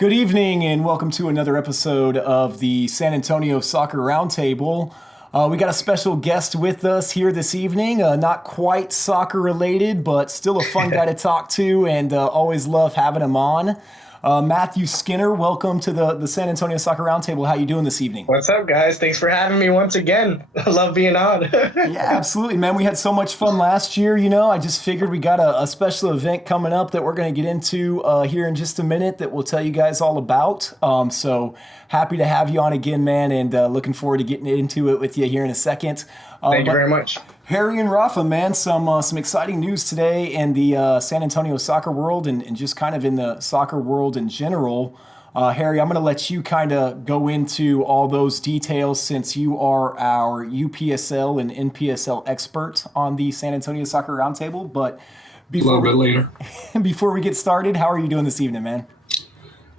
Good evening and welcome to another episode of the San Antonio Soccer Roundtable. We got a special guest with us here this evening, not quite soccer related, but still a fun guy to talk to and always love having him on. Matthew Skinner, welcome to the San Antonio Soccer Roundtable. How you doing this evening? What's up, guys? Thanks for having me once again. I love being on. Yeah, absolutely, man. We had so much fun last year, I just figured we got a special event coming up that we're going to get into here in just a minute that we'll tell you guys all about. So happy to have you on again, man, and looking forward to getting into it with you here in a second. Thank you very much. Harry and Rafa, man, some exciting news today in the San Antonio soccer world and just kind of in the soccer world in general. Harry, I'm going to let you kind of go into all those details since you are our UPSL and NPSL expert on the San Antonio Soccer Roundtable. But a little bit later. Before we get started, how are you doing this evening, man?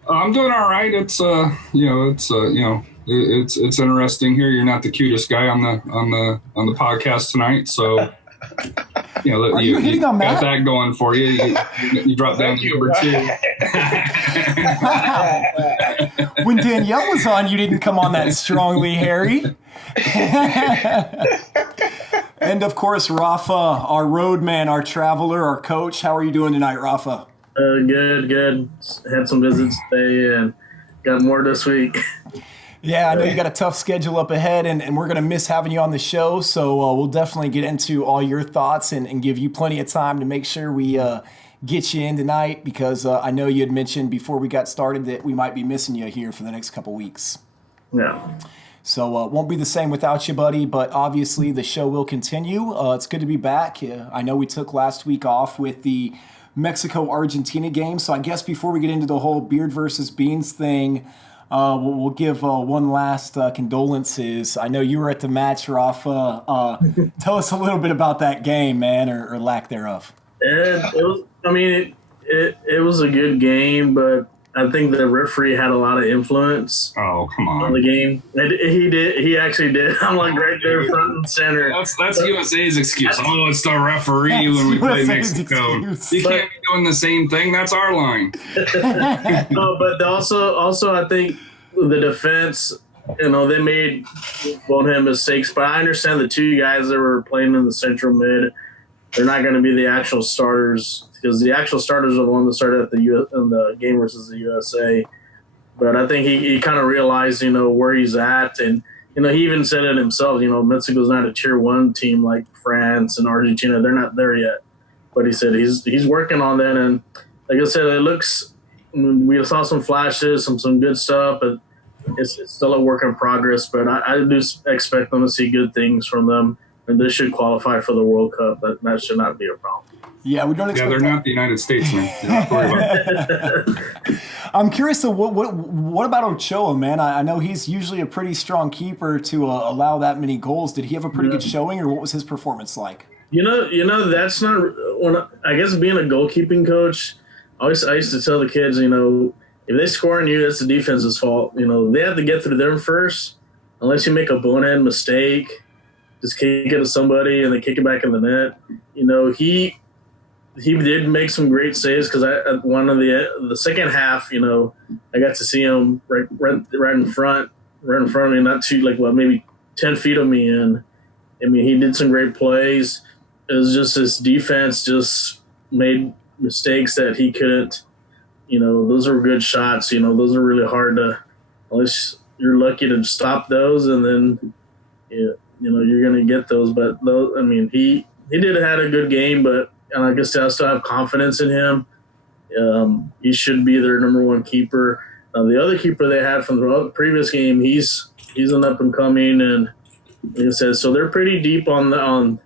I'm doing all right. It's it's interesting here. You're not the cutest guy on the podcast tonight, so you hitting on got Matt? that going for you. You dropped down to number 2. When Danielle was on, you didn't come on that strongly, Harry. And of course, Rafa, our roadman, our traveler, our coach. How are you doing tonight, Rafa? Good. Had some visits today and got more this week. Yeah, I know you got a tough schedule up ahead, and we're going to miss having you on the show, so we'll definitely get into all your thoughts and give you plenty of time to make sure we get you in tonight because I know you had mentioned before we got started that we might be missing you here for the next couple weeks. Yeah. So it won't be the same without you, buddy, but obviously the show will continue. It's good to be back. I know we took last week off with the Mexico-Argentina game, so I guess before we get into the whole beard versus beans thing, we'll give one last condolences. I know you were at the match, Rafa. Tell us a little bit about that game, man, or lack thereof. It was a good game, but I think the referee had a lot of influence. Oh, come on the game. He actually did. I'm like right there front and center. That's USA's excuse. Oh, it's the referee when we play Mexico. You can't be doing the same thing. That's our line. No, but also I think the defense, they made both have mistakes. But I understand the two guys that were playing in the central mid, they're not going to be the actual starters because the actual starters are the ones that started in the game versus the USA. But I think he kind of realized, where he's at. And, he even said it himself, Mexico's not a tier 1 team like France and Argentina. They're not there yet. But he said he's working on that. And like I said, we saw some flashes, some good stuff, but it's still a work in progress. But I do expect them to see good things from them. And this should qualify for the World Cup. That should not be a problem. Yeah, we don't expect. Yeah, they're not the United States, man. You don't have to worry about that. I'm curious. What about Ochoa, man? I know he's usually a pretty strong keeper to allow that many goals. Did he have a pretty good showing, or what was his performance like? That's not. I guess being a goalkeeping coach, I used to tell the kids, if they score on you, that's the defense's fault. They have to get through them first. Unless you make a bonehead mistake, just kick it to somebody and they kick it back in the net. He did make some great saves because one of the second half, I got to see him right in front of me, not too maybe 10 feet of me. And I mean, he did some great plays. It was just his defense just made mistakes that he couldn't. Those are good shots. Those are really hard to. Unless you're lucky to stop those, and then you're going to get those. But those, I mean, he had a good game, but. And I guess I still have confidence in him. He should be their number 1 keeper. The other keeper they had from the previous game, he's an up and coming, and like I said, so they're pretty deep on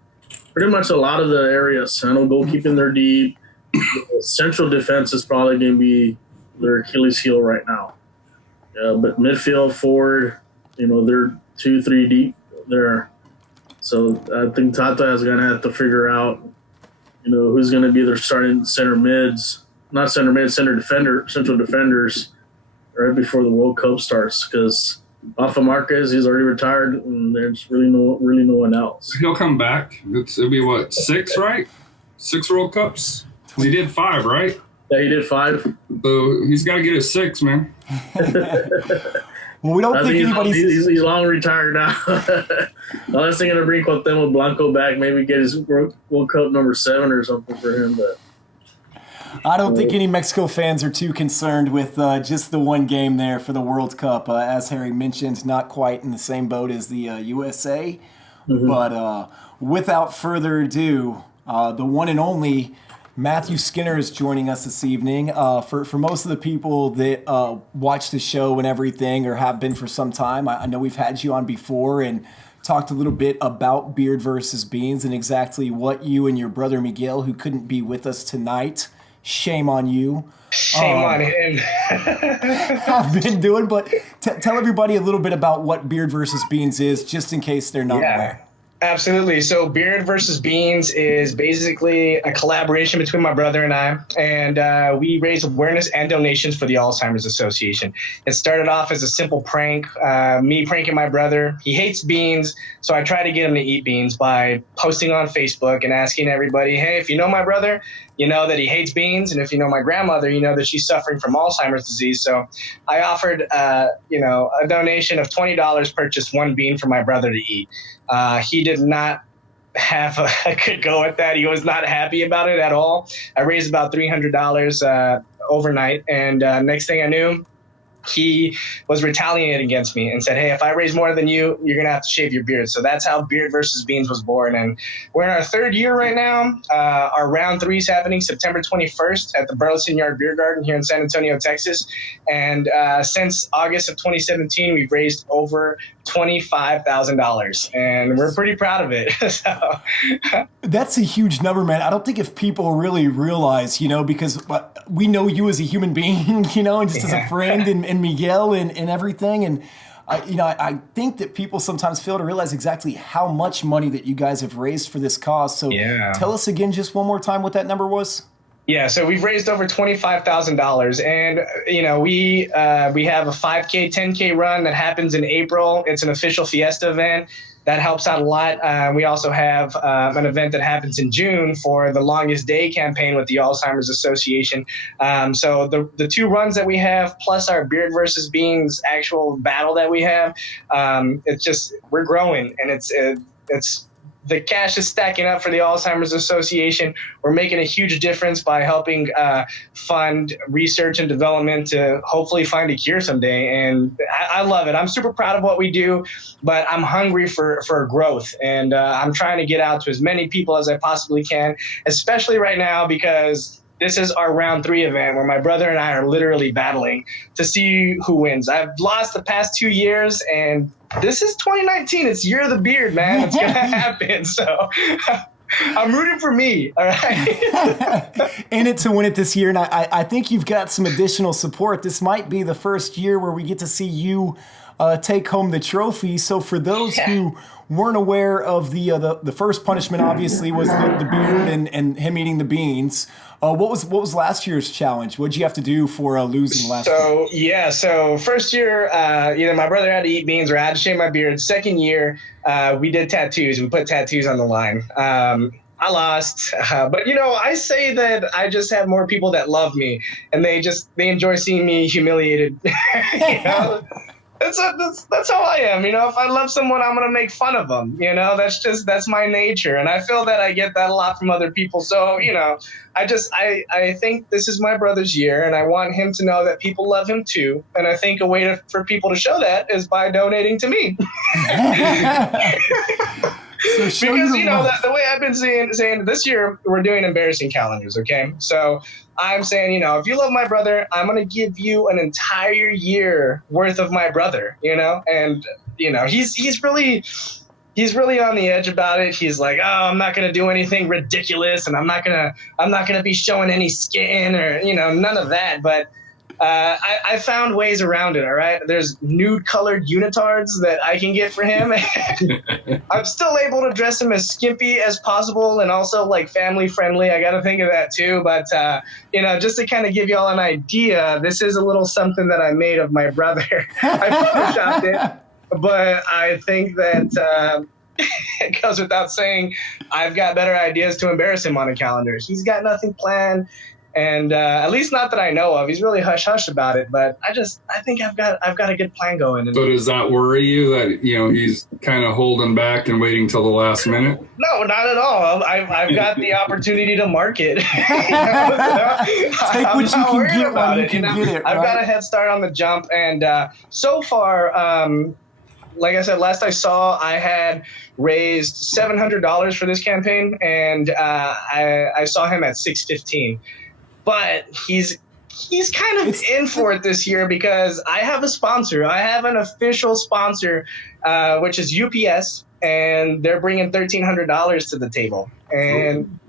pretty much a lot of the areas. I know goalkeeping they're deep. The central defense is probably going to be their Achilles heel right now. But midfield, forward, they're 2-3 deep there. So I think Tata is going to have to figure out. Who's going to be their starting central defenders right before the World Cup starts because Rafa Marquez, he's already retired and there's really no one else. He'll come back. It'll be 6, right? 6 World Cups? He did 5, right? Yeah, he did 5. So he's got to get a 6, man. Well, we don't I think think anybody's. he's long retired now. Unless they're gonna bring Cuauhtemoc Blanco back, maybe get his World Cup number 7 or something for him. But I don't think any Mexico fans are too concerned with just the one game there for the World Cup. As Harry mentioned, not quite in the same boat as the USA. Mm-hmm. But without further ado, the one and only Matthew Skinner is joining us this evening. For most of the people that watch the show and everything or have been for some time, I know we've had you on before and talked a little bit about Beard versus Beans and exactly what you and your brother Miguel, who couldn't be with us tonight, shame on you. Shame on him. have been doing. But tell everybody a little bit about what Beard versus Beans is, just in case they're not aware. Absolutely. So Beard versus Beans is basically a collaboration between my brother and I, and we raise awareness and donations for the Alzheimer's Association. It started off as a simple prank, me pranking my brother. He hates beans, so I try to get him to eat beans by posting on Facebook and asking everybody, hey, if you know my brother, you know that he hates beans, and if you know my grandmother, you know that she's suffering from Alzheimer's disease. So I offered, a donation of $20, purchased one bean for my brother to eat. He did not have a good go at that. He was not happy about it at all. I raised about $300 overnight, and next thing I knew, he was retaliating against me and said, hey, if I raise more than you, you're going to have to shave your beard. So that's how Beard versus Beans was born. And we're in our 3rd year right now. Our round 3 is happening September 21st at the Burleson Yard Beer Garden here in San Antonio, Texas. And since August of 2017, we've raised over $25,000, and we're pretty proud of it. So. That's a huge number, man. I don't think if people really realize, because we know you as a human being, and just as a friend and Miguel and everything. And, I think that people sometimes fail to realize exactly how much money that you guys have raised for this cause. So tell us again just one more time what that number was. Yeah, so we've raised over $25,000, and we have a 5K, 10K run that happens in April. It's an official Fiesta event that helps out a lot. We also have an event that happens in June for the Longest Day campaign with the Alzheimer's Association. So the 2 runs that we have, plus our Beard versus Beans actual battle that we have, we're growing, and it's. The cash is stacking up for the Alzheimer's Association. We're making a huge difference by helping fund research and development to hopefully find a cure someday. And I love it. I'm super proud of what we do, but I'm hungry for growth. And I'm trying to get out to as many people as I possibly can, especially right now because this is our round 3 event where my brother and I are literally battling to see who wins. I've lost the past 2 years, and this is 2019. It's Year of the Beard, man. It's going to happen. So I'm rooting for me, all right? In it to win it this year, and I think you've got some additional support. This might be the first year where we get to see you take home the trophy. So for those who weren't aware of the first punishment, obviously, was the beard and him eating the beans. What was last year's challenge? What did you have to do for losing last year? So first year, either my brother had to eat beans or I had to shave my beard. Second year, we did tattoos. We put tattoos on the line. I lost, but I say that I just have more people that love me, and they enjoy seeing me humiliated. That's how I am. If I love someone, I'm going to make fun of them. That's my nature. And I feel that I get that a lot from other people. So, I think this is my brother's year, and I want him to know that people love him too. And I think a way for people to show that is by donating to me. Because, the way I've been saying this year, we're doing embarrassing calendars, okay? So I'm saying, if you love my brother, I'm going to give you an entire year worth of my brother, And, he's really on the edge about it. He's like, oh, I'm not going to do anything ridiculous, and I'm not going to be showing any skin or, none of that. But I found ways around it, all right? There's nude-colored unitards that I can get for him. I'm still able to dress him as skimpy as possible and also, family-friendly. I got to think of that, too. But, just to kind of give you all an idea, this is a little something that I made of my brother. I photoshopped it, but I think that it goes without saying I've got better ideas to embarrass him on a calendar. He's got nothing planned. And at least not that I know of. He's really hush hush about it, but I think I've got a good plan going. So does that worry you that he's kind of holding back and waiting till the last minute? No, not at all. I've got the opportunity to market. Take what you can get when you can get it. I've got a head start on the jump, and so far, like I said, last I saw, I had raised $700 for this campaign, and I saw him at $615. But he's kind of in for it this year because I have a sponsor. I have an official sponsor, which is UPS, and they're bringing $1,300 to the table. And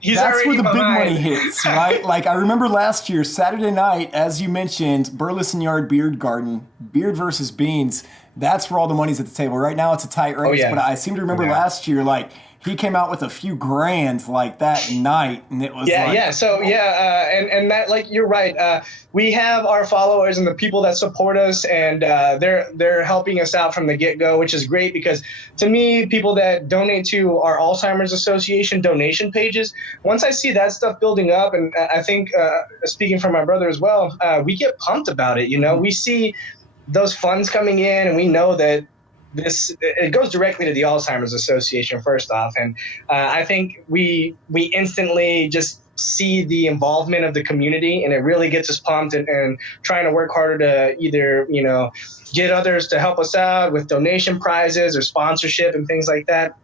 he's That's already where the behind. big money hits, right? Like I remember last year, Saturday night, as you mentioned, Burleson Yard Beard Garden, Beard versus Beans. That's where all the money's at the table. Right now, it's a tight race, but I seem to remember last year, like, he came out with a few grand like that night, and it was and that, like, you're right. We have our followers and the people that support us, and they're helping us out from the get-go, which is great because to me, people that donate to our Alzheimer's Association donation pages, once I see that stuff building up, and I think speaking for my brother as well, we get pumped about it. We see those funds coming in, and we know that it goes directly to the Alzheimer's Association first off, and I think we instantly just see the involvement of the community, and it really gets us pumped and trying to work harder to either get others to help us out with donation prizes or sponsorship and things like that.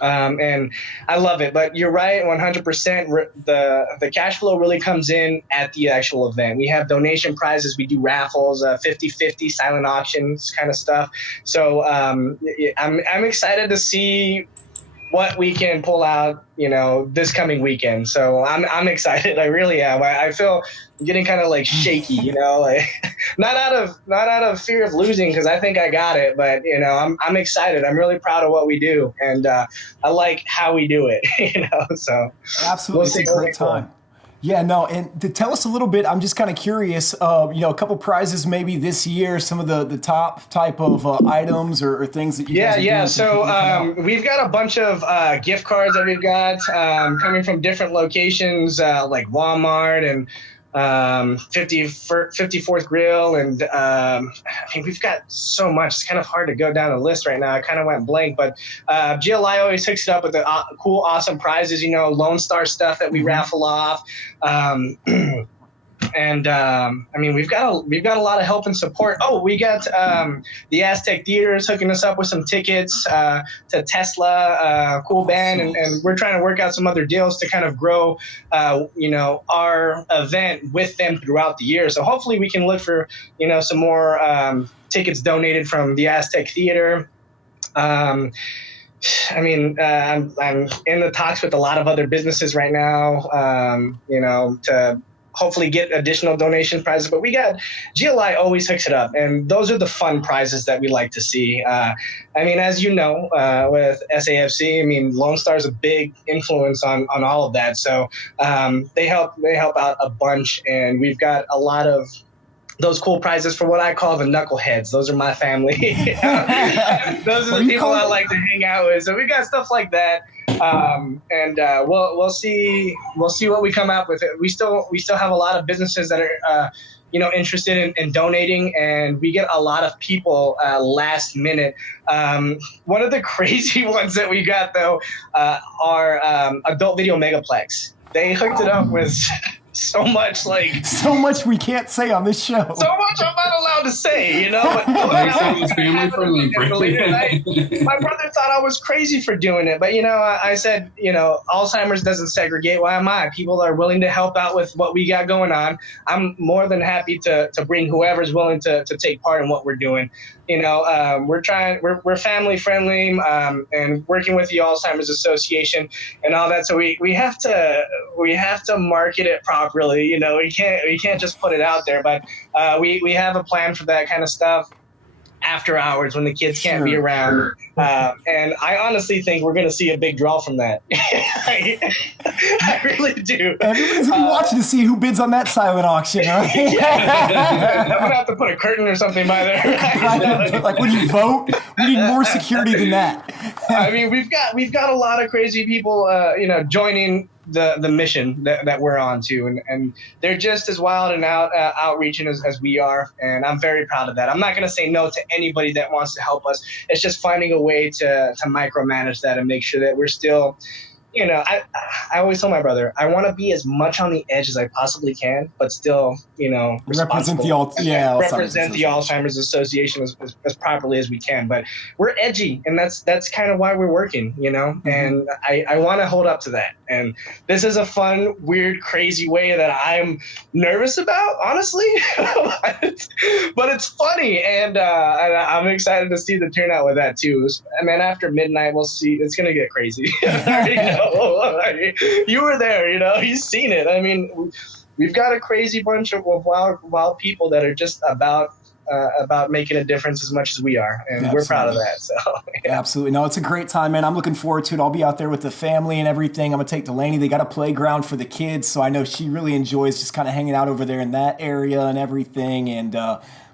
And I love it, but you're right, 100%. The cash flow really comes in at the actual event. We have donation prizes, we do raffles, 50-50 silent auctions kind of stuff. So I'm excited to see what we can pull out, this coming weekend. So I'm excited. I really am. I feel getting kind of like shaky, like not out of fear of losing, because I think I got it, but I'm excited. I'm really proud of what we do, and I like how we do it. So absolutely, it's a great time. Yeah, no, and to tell us a little bit, I'm just kind of curious, a couple prizes maybe this year, some of the top type of items or things that you guys are doing. So we've got a bunch of gift cards that we've got coming from different locations like Walmart and 54th Grill, and we've got so much. It's kind of hard to go down the list right now. I kind of went blank, but GLI always hooks it up with the cool, awesome prizes. Lone Star stuff that we raffle off. And we've got a lot of help and support. Oh, we got the Aztec Theaters hooking us up with some tickets to Tesla, cool band, and we're trying to work out some other deals to kind of grow, our event with them throughout the year. So hopefully we can look for, some more tickets donated from the Aztec Theater. I'm in the talks with a lot of other businesses right now, to hopefully get additional donation prizes, but GLI always hooks it up, and those are the fun prizes that we like to see. As you know, with SAFC, Lone Star is a big influence on all of that, so they help out a bunch, and we've got a lot of those cool prizes for what I call the knuckleheads. Those are my family. Those are the people I like to hang out with. So we got stuff like that. We'll see what we come out with. We still have a lot of businesses that are interested in donating, and we get a lot of people last minute. One of the crazy ones that we got though are Adult Video Megaplex. They hooked it up with so much we can't say on this show. So much I'm not allowed to say, But family friendly. My brother thought I was crazy for doing it, but I said, Alzheimer's doesn't segregate. Why am I? People are willing to help out with what we got going on. I'm more than happy to bring whoever's willing to take part in what we're doing. We're family friendly, and working with the Alzheimer's Association and all that. So we have to market it properly. We can't just put it out there, but we have a plan for that kind of stuff after hours when the kids can't be around. And I honestly think we're going to see a big draw from that. I really do. Everybody's going to be watching to see who bids on that silent auction, right? I'm going to have to put a curtain or something by there. Like when you vote, we need more security than that. I mean, we've got a lot of crazy people, joining the mission that we're on to, and they're just as wild and outreaching as we are, and I'm very proud of that. I'm not going to say no to anybody that wants to help us. It's just finding a way to micromanage that and make sure that we're still, I always tell my brother, I want to be as much on the edge as I possibly can, but still, represent the Alzheimer's Association as properly as we can. But we're edgy, and that's kind of why we're working, and I want to hold up to that. And this is a fun, weird, crazy way that I'm nervous about, honestly, but it's funny, and I'm excited to see the turnout with that too. And then after midnight, we'll see. It's gonna get crazy. You were there, you've seen it. I mean, we've got a crazy bunch of wild people that are just about making a difference as much as we are, and Absolutely. We're proud of that. So yeah. Absolutely, no, it's a great time, man. I'm looking forward to it. I'll be out there with the family and everything. I'm gonna take Delaney. They got a playground for the kids, so I know she really enjoys just kind of hanging out over there in that area and everything, and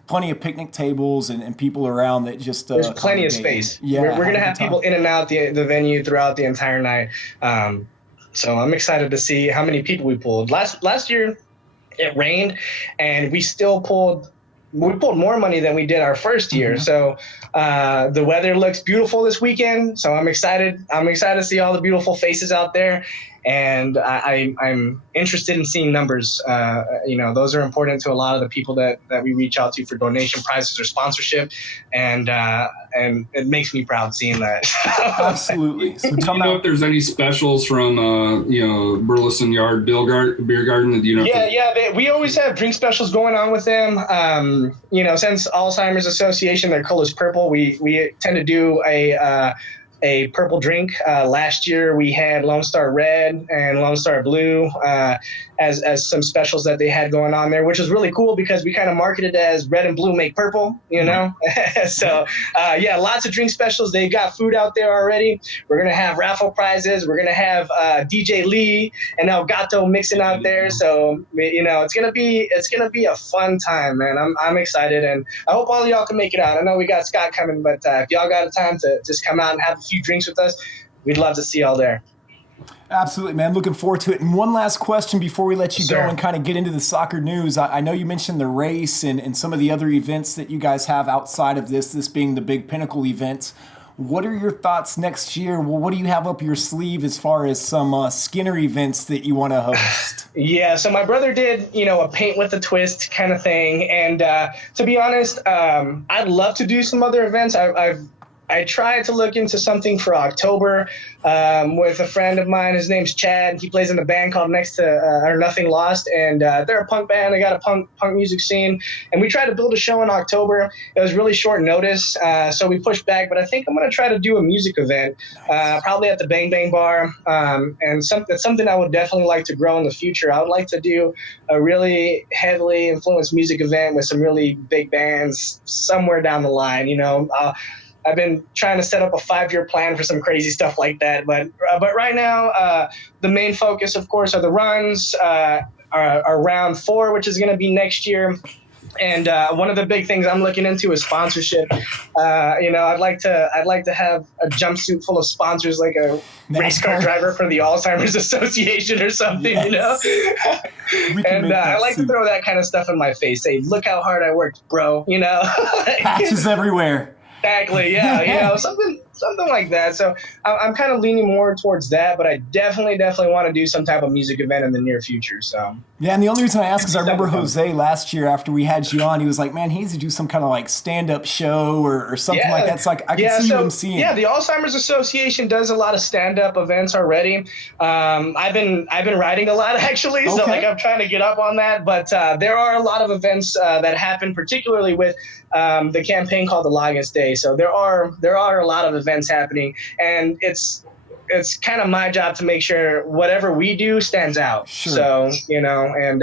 plenty of picnic tables and people around that just there's plenty of space. Yeah, we're gonna have people in and out the venue throughout the entire night. So I'm excited to see how many people we pulled. Last year it rained, and we still pulled more money than we did our first year. So the weather looks beautiful this weekend. So I'm excited. I'm excited to see all the beautiful faces out there. And I'm interested in seeing numbers. Those are important to a lot of the people that we reach out to for donation prizes or sponsorship, and it makes me proud seeing that. Absolutely. So do you know if there's any specials from Burleson Yard Beer Garden? We always have drink specials going on with them. Since Alzheimer's Association, their color's purple, we tend to do a purple drink. Last year we had Lone Star Red and Lone Star Blue as some specials that they had going on there, which was really cool because we kind of marketed it as red and blue make purple, So lots of drink specials. They got food out there already. We're gonna have raffle prizes. We're gonna have DJ Lee and El Gato mixing out there. So it's gonna be a fun time, man. I'm excited, and I hope all of y'all can make it out. I know we got Scott coming, but if y'all got a time to just come out and have a few drinks with us, we'd love to see y'all there. Absolutely, man. Looking forward to it. And one last question before we let you go and kind of get into the soccer news. I know you mentioned the race and some of the other events that you guys have outside of this being the big pinnacle event. What are your thoughts next year? Well, what do you have up your sleeve as far as some Skinner events that you want to host? Yeah, so my brother did, a paint with a twist kind of thing. And to be honest, I'd love to do some other events. I tried to look into something for October with a friend of mine. His name's Chad. He plays in a band called Nothing Lost, and they're a punk band. They got a punk music scene, and we tried to build a show in October. It was really short notice, so we pushed back. But I think I'm going to try to do a music event, probably at the Bang Bang Bar, and that's something I would definitely like to grow in the future. I would like to do a really heavily influenced music event with some really big bands somewhere down the line. I've been trying to set up a 5-year plan for some crazy stuff like that. But right now, the main focus, of course, are the runs, our round 4, which is going to be next year. And one of the big things I'm looking into is sponsorship. I'd like to have a jumpsuit full of sponsors, like a race car driver for the Alzheimer's Association or something, Yes. And I like to throw that kind of stuff in my face. Say, look how hard I worked, bro. Patches everywhere. Exactly. Yeah. Something like that. So I'm kind of leaning more towards that, but I definitely want to do some type of music event in the near future. So yeah, and the only reason I ask is I remember Jose last year after we had you on, he was like, man, he needs to do some kind of like stand-up show or something like that. So I can see him seeing. Yeah, the Alzheimer's Association does a lot of stand-up events already. I've been writing a lot actually, so I'm trying to get up on that. But there are a lot of events that happen, particularly with the campaign called the Logins Day. So there are a lot of events happening, and it's kind of my job to make sure whatever we do stands out. Sure. So, and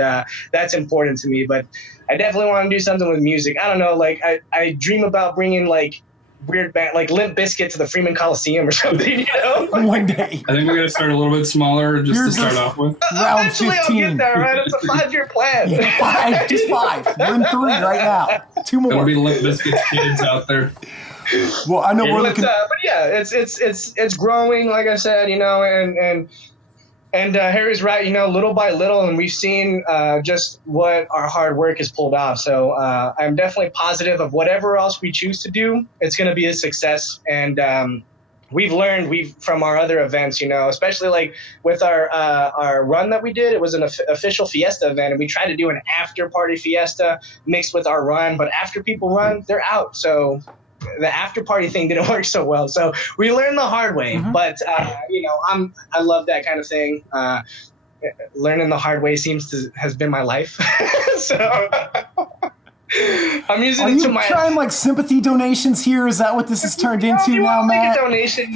that's important to me, but I definitely want to do something with music. I don't know, like I dream about bringing like weird band, like Limp Bizkit to the Freeman Coliseum or something, you know? One day. I think we're gonna start a little bit smaller just to start off with. Round Eventually 15. I'll get there, right? It's a 5-year plan. Yeah, just 5. We're in 3 right now. 2 more. There'll be Limp Bizkit's kids out there. Well, I know we're looking. But yeah, it's growing, like I said, you know, and Harry's right, you know, little by little, and we've seen just what our hard work has pulled off. So I'm definitely positive of whatever else we choose to do, it's going to be a success. And we've learned from our other events, you know, especially like with our run that we did. It was an official fiesta event, and we tried to do an after party fiesta mixed with our run. But after people run, they're out. So the after party thing didn't work so well. So we learned the hard way. Mm-hmm. But you know, I love that kind of thing. Learning the hard way has been my life. So I'm using it to my. Are you trying like sympathy donations here? Is that what this has turned into now, Matt? Make a donation.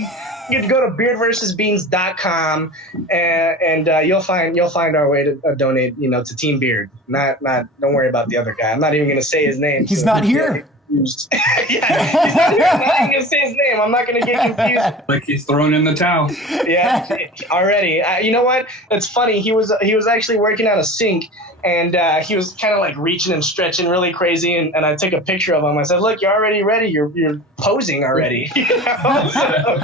You can go to beardversusbeans.com and you'll find our way to donate, you know, to Team Beard. Not don't worry about the other guy. I'm not even going to say his name. He's not here. Yeah, he's not here. I'm not even gonna say his name. I'm not gonna get confused. Like he's thrown in the towel. Yeah, already. You know what? It's funny. He was actually working on a sink, and he was kind of like reaching and stretching really crazy. And I took a picture of him. I said, "Look, you're already ready. You're posing already." You know?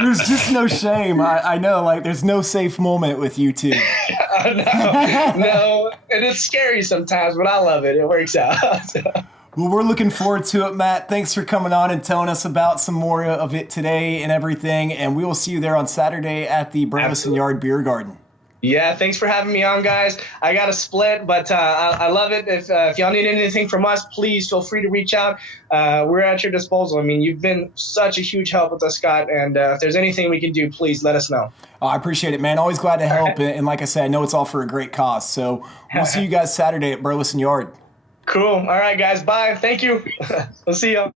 There's just no shame. I know. Like there's no safe moment with you two. No, and it's scary sometimes, but I love it. It works out. Well, we're looking forward to it, Matt. Thanks for coming on and telling us about some more of it today and everything. And we will see you there on Saturday at the Burleson Yard Beer Garden. Yeah, thanks for having me on, guys. I got to split, but I love it. If y'all need anything from us, please feel free to reach out. We're at your disposal. I mean, you've been such a huge help with us, Scott. And if there's anything we can do, please let us know. Oh, I appreciate it, man. Always glad to help. And like I said, I know it's all for a great cause. So we'll see you guys Saturday at Burleson Yard. Cool. All right, guys. Bye. Thank you. We'll see y'all.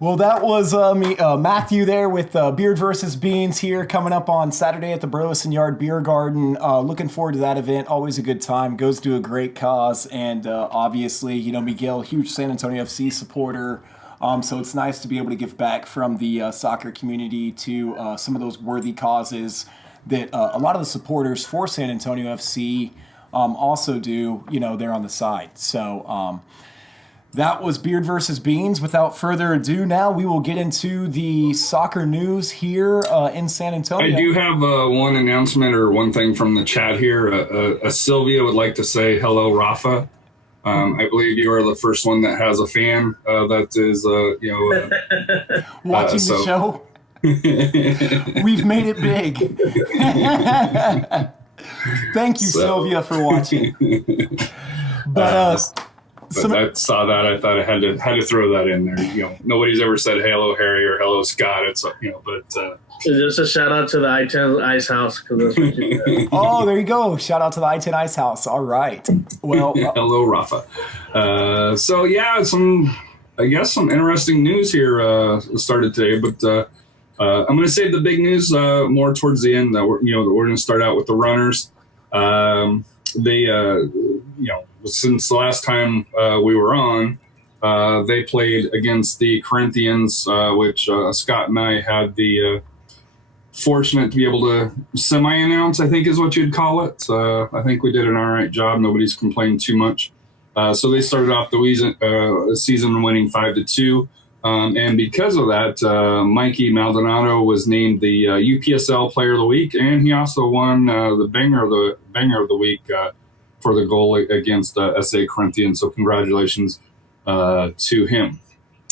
Well, that was Matthew there with Beard versus Beans here coming up on Saturday at the Burleson Yard Beer Garden. Looking forward to that event. Always a good time. Goes to a great cause. And obviously, you know, Miguel, huge San Antonio FC supporter. So it's nice to be able to give back from the soccer community to some of those worthy causes that a lot of the supporters for San Antonio FC also do, you know, they're on the side. So that was Beard versus Beans. Without further ado, now we will get into the soccer news here in San Antonio. I do have one announcement or one thing from the chat here. Sylvia would like to say hello, Rafa. I believe you are the first one that has a fan that is, watching the show. We've made it big. Thank you, Sylvia, for watching. But I saw that. I thought I had to throw that in there. You know, nobody's ever said hello, Harry, or hello, Scott. It's but. Just a shout out to the I-10 Ice House because that's what you did. Oh, there you go. Shout out to the I-10 Ice House. All right. Well, hello, Rafa. So yeah, some interesting news here started today, but I'm going to save the big news more towards the end. We're going to start out with the runners. Since the last time we were on, they played against the Corinthians, which Scott and I had the fortunate to be able to semi-announce, I think is what you'd call it. I think we did an all right job. Nobody's complained too much. So they started off the season winning 5-2. And because of that, Mikey Maldonado was named the UPSL Player of the Week, and he also won the banger of the week for the goal against SA Corinthians. So congratulations to him.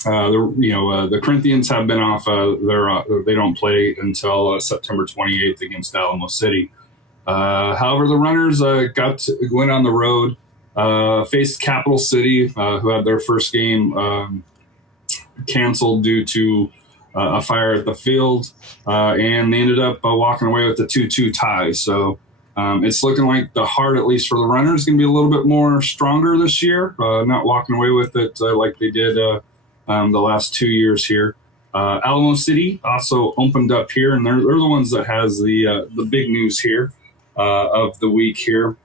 The Corinthians have been off. They don't play until September 28th against Alamo City. However, the runners went on the road, faced Capital City, who had their first game canceled due to a fire at the field, and they ended up walking away with a 2-2 tie. So it's looking like the heart, at least for the runners, is going to be a little bit more stronger this year, not walking away with it like they did the last 2 years here. Alamo City also opened up here, and they're the ones that has the big news here of the week here.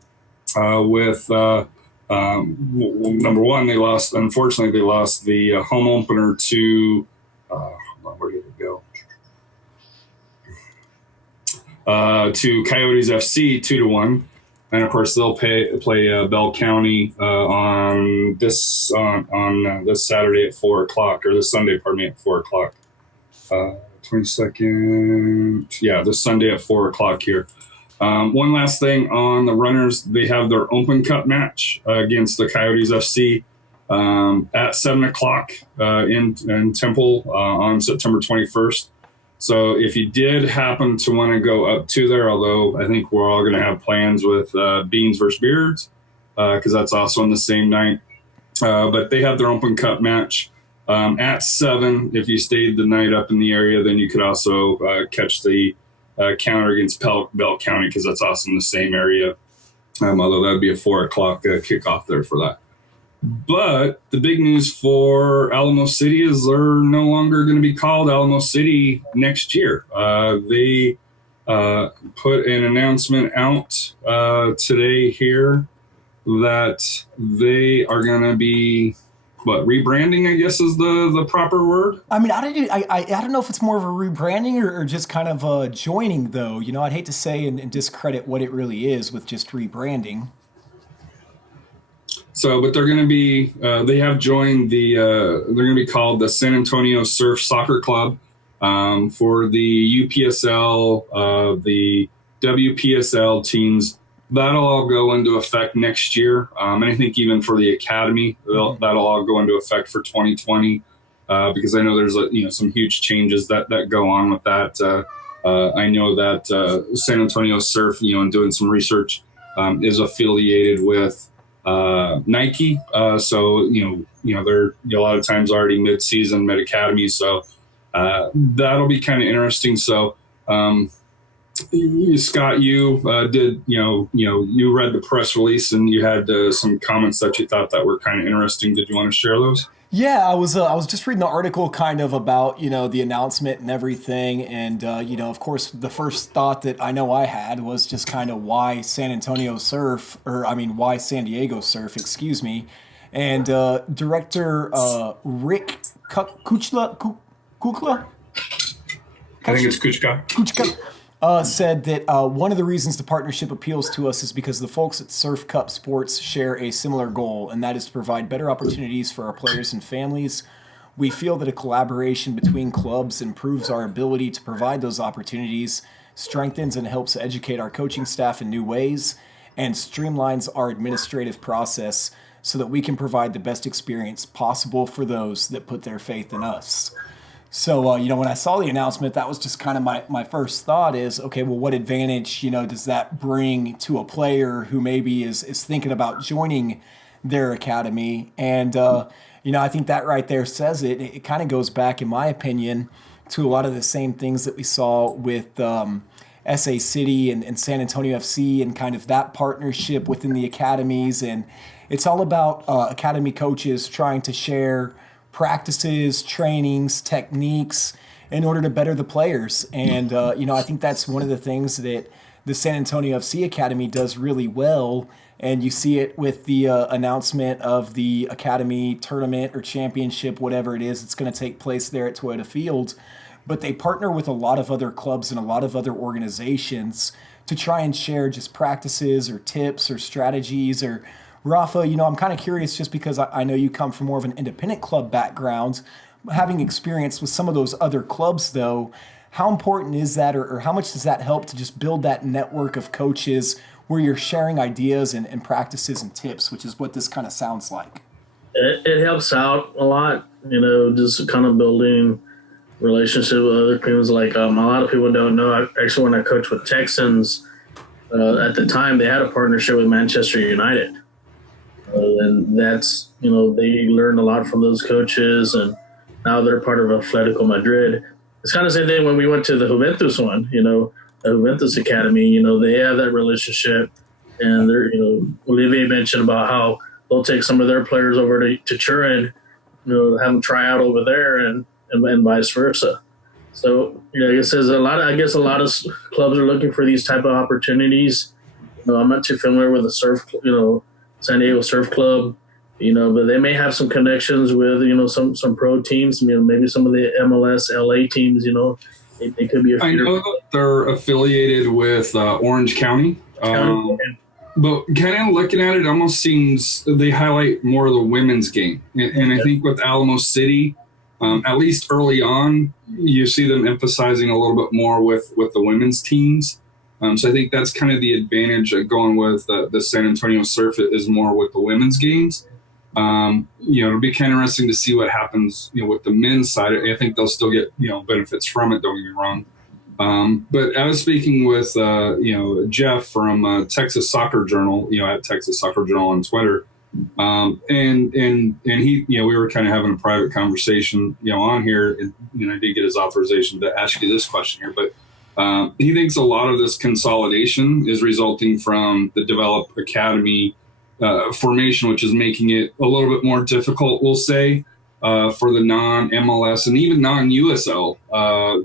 With number one, unfortunately, they lost the home opener to where did it go? To Coyotes FC 2-1, and of course they'll play Bell County on this Saturday at 4:00, or this Sunday, pardon me, at 4:00. 22nd, yeah, this Sunday at 4:00 here. One last thing on the runners, they have their Open Cup match against the Coyotes FC at 7:00 in Temple on September 21st. So if you did happen to want to go up to there, although I think we're all going to have plans with Beans versus Beards, because that's also on the same night. But they have their Open Cup match at 7. If you stayed the night up in the area, then you could also catch the counter against Bell County, because that's also in the same area. Although that would be a 4:00 kickoff there for that. But the big news for Alamo City is they're no longer going to be called Alamo City next year. They put an announcement out today here that they are going to be rebranding, I guess is the proper word. I mean, I don't know if it's more of a rebranding or just kind of joining, though. You know, I'd hate to say and discredit what it really is with just rebranding. So, but they're going to be, they have joined they're going to be called the San Antonio Surf Soccer Club for the UPSL, the WPSL teams. That'll all go into effect next year. And I think even for the academy, that'll all go into effect for 2020 because I know there's some huge changes that go on with that. I know that San Antonio Surf, in doing some research, is affiliated with Nike. So, they're a lot of times already mid-season, mid-academy. So that'll be kind of interesting. So, Scott, you did, you read the press release and you had some comments that you thought that were kind of interesting. Did you want to share those? Yeah, I was just reading the article kind of about, the announcement and everything. And, of course, the first thought that I know I had was just kind of why San Diego Surf, excuse me. And director Rick Kukla? I think it's Kuchka. Said that one of the reasons the partnership appeals to us is because the folks at Surf Cup Sports share a similar goal, and that is to provide better opportunities for our players and families. We feel that a collaboration between clubs improves our ability to provide those opportunities, strengthens and helps educate our coaching staff in new ways, and streamlines our administrative process so that we can provide the best experience possible for those that put their faith in us. So, when I saw the announcement, that was just kind of my first thought is, okay, well, what advantage, does that bring to a player who maybe is thinking about joining their academy? And, I think that right there says it. It kind of goes back, in my opinion, to a lot of the same things that we saw with SA City and San Antonio FC and kind of that partnership within the academies. And it's all about academy coaches trying to share practices, trainings, techniques in order to better the players. And, I think that's one of the things that the San Antonio FC Academy does really well. And you see it with the announcement of the Academy tournament or championship, whatever it is, it's going to take place there at Toyota Field. But they partner with a lot of other clubs and a lot of other organizations to try and share just practices or tips or strategies or Rafa, I'm kind of curious just because I know you come from more of an independent club background. Having experience with some of those other clubs, though, how important is that or how much does that help to just build that network of coaches where you're sharing ideas and practices and tips, which is what this kind of sounds like? It helps out a lot, just kind of building relationship with other teams. Like a lot of people don't know, actually when I coached with Texans, at the time they had a partnership with Manchester United. And that's, they learned a lot from those coaches, and now they're part of Atletico Madrid. It's kind of the same thing when we went to the Juventus one, the Juventus Academy, they have that relationship. And they're, Olivier mentioned about how they'll take some of their players over to Turin, have them try out over there and and vice versa. So, like I says, a lot of clubs are looking for these type of opportunities. I'm not too familiar with the San Diego Surf Club, but they may have some connections with, some pro teams, maybe some of the MLS LA teams, they could be a feeder. I know that they're affiliated with Orange County. But kind of looking at it, almost seems they highlight more of the women's game. And I think with Alamo City, at least early on, you see them emphasizing a little bit more with the women's teams. So I think that's kind of the advantage of going with the San Antonio Surf is more with the women's games. It'll be kind of interesting to see what happens, with the men's side. I think they'll still get, benefits from it, don't get me wrong. But I was speaking with, Jeff from Texas Soccer Journal, at Texas Soccer Journal on Twitter. And he, we were kind of having a private conversation, on here. And, I did get his authorization to ask you this question here, but he thinks a lot of this consolidation is resulting from the developed academy formation, which is making it a little bit more difficult, we'll say, for the non-MLS and even non-USL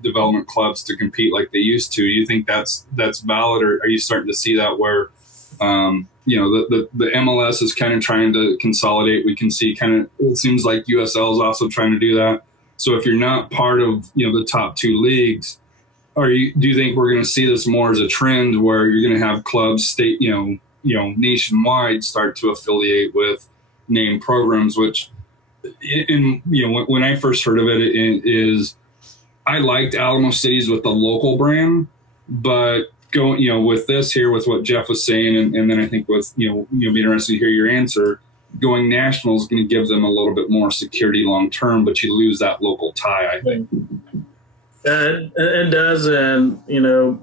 development clubs to compete like they used to. Do you think that's valid, or are you starting to see that where, the MLS is kind of trying to consolidate? We can see it seems like USL is also trying to do that. So if you're not part of, the top two leagues, do you think we're going to see this more as a trend where you're going to have clubs nationwide start to affiliate with named programs, which when I first heard of it is I liked Alamo Cities with the local brand, but going, with this here, with what Jeff was saying, and then I think with, be interested to hear your answer, going national is going to give them a little bit more security long term, but you lose that local tie, I think. It does, and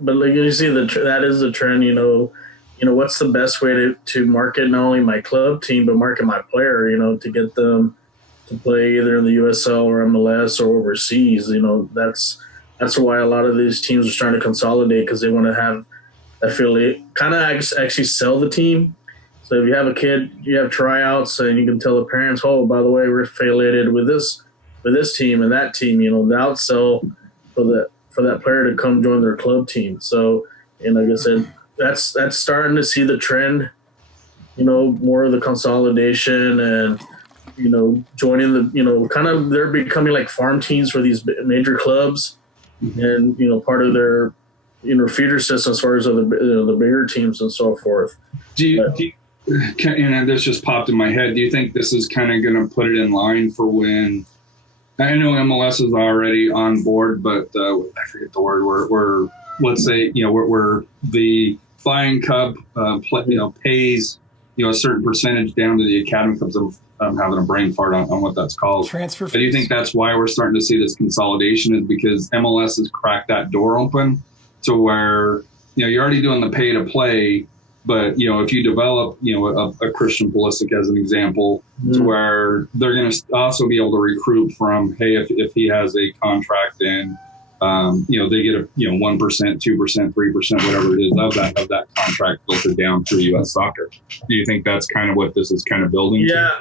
but like you see, that is the trend. What's the best way to market not only my club team but market my player? To get them to play either in the USL or MLS or overseas. That's why a lot of these teams are trying to consolidate, because they want to have affiliate, kind of actually sell the team. So if you have a kid, you have tryouts, and you can tell the parents, oh, by the way, we're affiliated with this team and that team. The outsell for that player to come join their club team. So, like I said, that's starting to see the trend. More of the consolidation and joining the kind of they're becoming like farm teams for these major clubs, and part of their feeder system as far as the bigger teams and so forth. And this just popped in my head. Do you think this is kind of going to put it in line for when? I know MLS is already on board, but I forget the word. We're let's say where the Flying Cub pays a certain percentage down to the academy clubs. I'm having a brain fart on what that's called. Transfer fees. But do you think that's why we're starting to see this consolidation, is because MLS has cracked that door open to where you're already doing the pay to play, but if you develop a Christian Pulisic as an example, to where they're going to also be able to recruit from, hey, if he has a contract and they get a 1%, 2%, 3%, whatever it is of that contract filtered down through U.S. Soccer. Do you think that's kind of what this is kind of building to?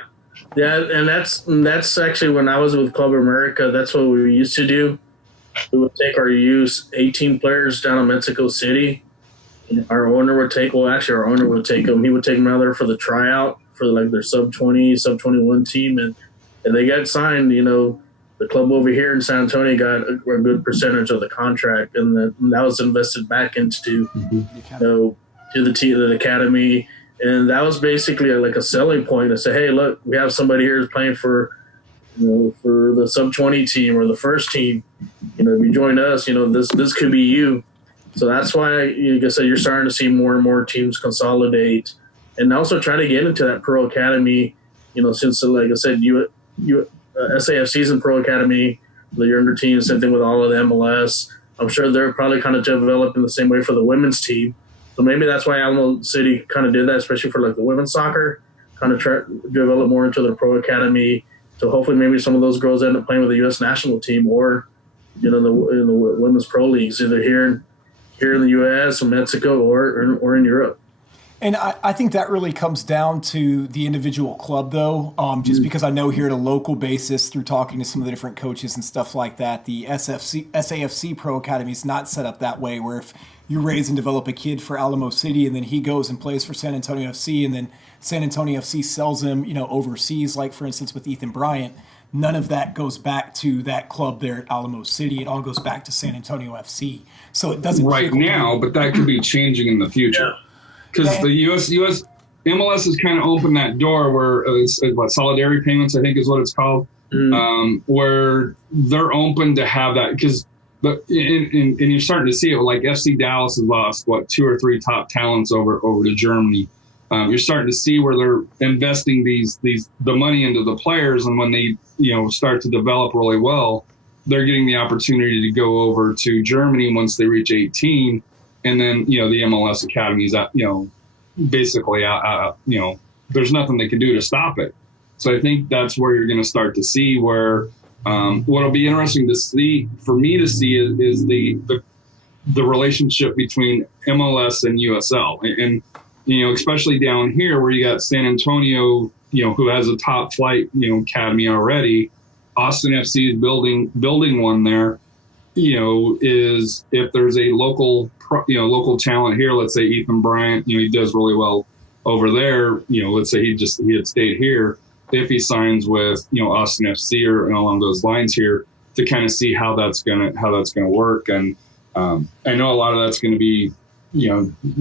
Yeah, and that's actually when I was with Club America. That's what we used to do. We would take our U18 players down to Mexico City. Our owner would take them. He would take them out there for the tryout for like their sub-20, sub-21 team, and they got signed. The club over here in San Antonio got a good percentage of the contract, and that was invested back into to the academy. And that was basically like a selling point to say, hey, look, we have somebody here who's playing for the sub-20 team or the first team. If you join us, this could be you. So that's why, like I said, you're starting to see more and more teams consolidate, and also try to get into that pro academy. Since, like I said, SAFC's in pro academy, the younger teams, same thing with all of the MLS. I'm sure they're probably kind of developing the same way for the women's team. So maybe that's why Alamo City kind of did that, especially for like the women's soccer, kind of try to develop more into the pro academy. So hopefully maybe some of those girls end up playing with the U.S. national team, or in the women's pro leagues, either here in the U.S. or Mexico or in Europe. And I think that really comes down to the individual club, though, just because I know here at a local basis through talking to some of the different coaches and stuff like that, the SAFC Pro Academy is not set up that way, where if you raise and develop a kid for Alamo City and then he goes and plays for San Antonio FC and then San Antonio FC sells him, overseas, like for instance with Ethan Bryant, none of that goes back to that club there at Alamo City. It all goes back to San Antonio FC. So it doesn't right now, but that could be changing in the future. Because the US MLS has kind of opened that door where it's solidarity payments, I think is what it's called, where they're open to have that. Because and you're starting to see it, like FC Dallas has lost 2 or 3 top talents over to Germany. You're starting to see where they're investing the money into the players, and when they start to develop really well, they're getting the opportunity to go over to Germany once they reach 18. And then, the MLS academies, basically, there's nothing they can do to stop it. So I think that's where you're going to start to see where what'll be interesting to see, for me to see, is the relationship between MLS and USL. And especially down here where you got San Antonio, who has a top flight, academy already. Austin FC is building one there. Is if there's a local talent here, let's say Ethan Bryant, he does really well over there. Let's say he had stayed here. If he signs with Austin FC or along those lines here, to kind of see how that's gonna work. And I know a lot of that's going to be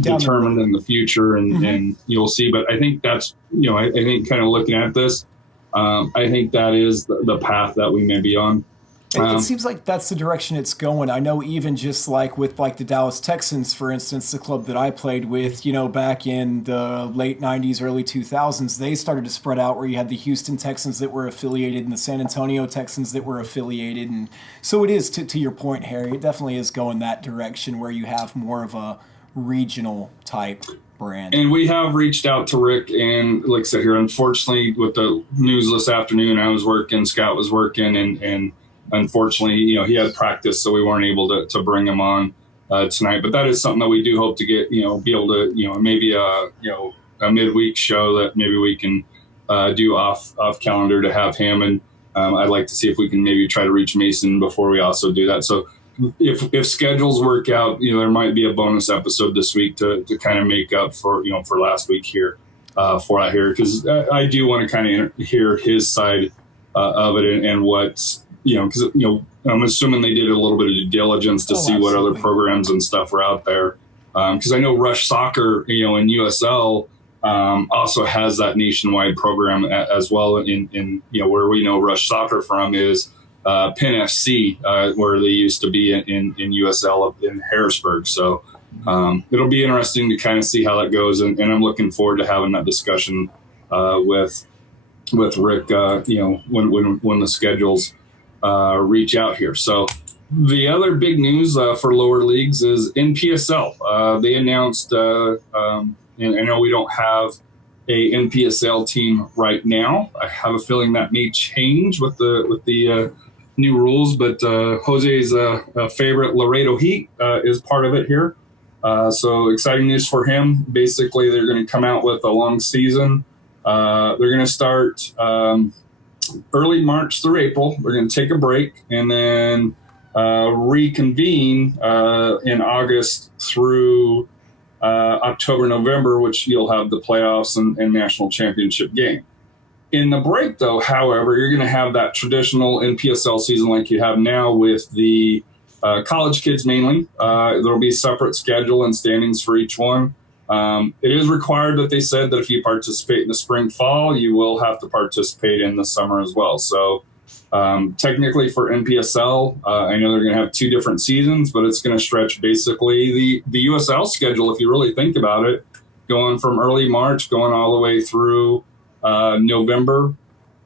determined in the future, and you'll see. But I think that's I think kind of looking at this, I think that is the path that we may be on. It seems like that's the direction it's going. I know even just like with the Dallas Texans, for instance, the club that I played with, back in the late 90s, early 2000s, they started to spread out where you had the Houston Texans that were affiliated and the San Antonio Texans that were affiliated. And so it is, to your point, Harry, it definitely is going that direction where you have more of a regional type brand. And we have reached out to Rick, and like I said here, unfortunately, with the news this afternoon, I was working, Scott was working, and unfortunately, he had practice, so we weren't able to bring him on tonight. But that is something that we do hope to get, be able to, maybe a midweek show that maybe we can do off calendar to have him. And I'd like to see if we can maybe try to reach Mason before we also do that. So if schedules work out, there might be a bonus episode this week to kind of make up for last week here for that here, because I do want to kind of hear his side of it and what's. Because I'm assuming they did a little bit of due diligence to see what other programs and stuff are out there. Because I know Rush Soccer, in USL, also has that nationwide program as well. In where we know Rush Soccer from is Penn FC, where they used to be in USL up in Harrisburg. So it'll be interesting to kind of see how that goes, and I'm looking forward to having that discussion with Rick. When the schedules. Reach out here. So the other big news for lower leagues is NPSL. They announced, and I know we don't have a NPSL team right now. I have a feeling that may change with the new rules, but Jose's favorite Laredo Heat is part of it here. So exciting news for him. Basically, they're going to come out with a long season. They're going to start early March through April. We're going to take a break and then reconvene in August through October, November, which you'll have the playoffs and national championship game. In the break, though, however, you're going to have that traditional NPSL season like you have now with the college kids mainly. There'll be a separate schedule and standings for each one. It is required that they said that if you participate in the spring, fall, you will have to participate in the summer as well. So technically for NPSL, I know they're going to have 2 different seasons, but it's going to stretch basically the USL schedule, if you really think about it, going from early March, going all the way through November.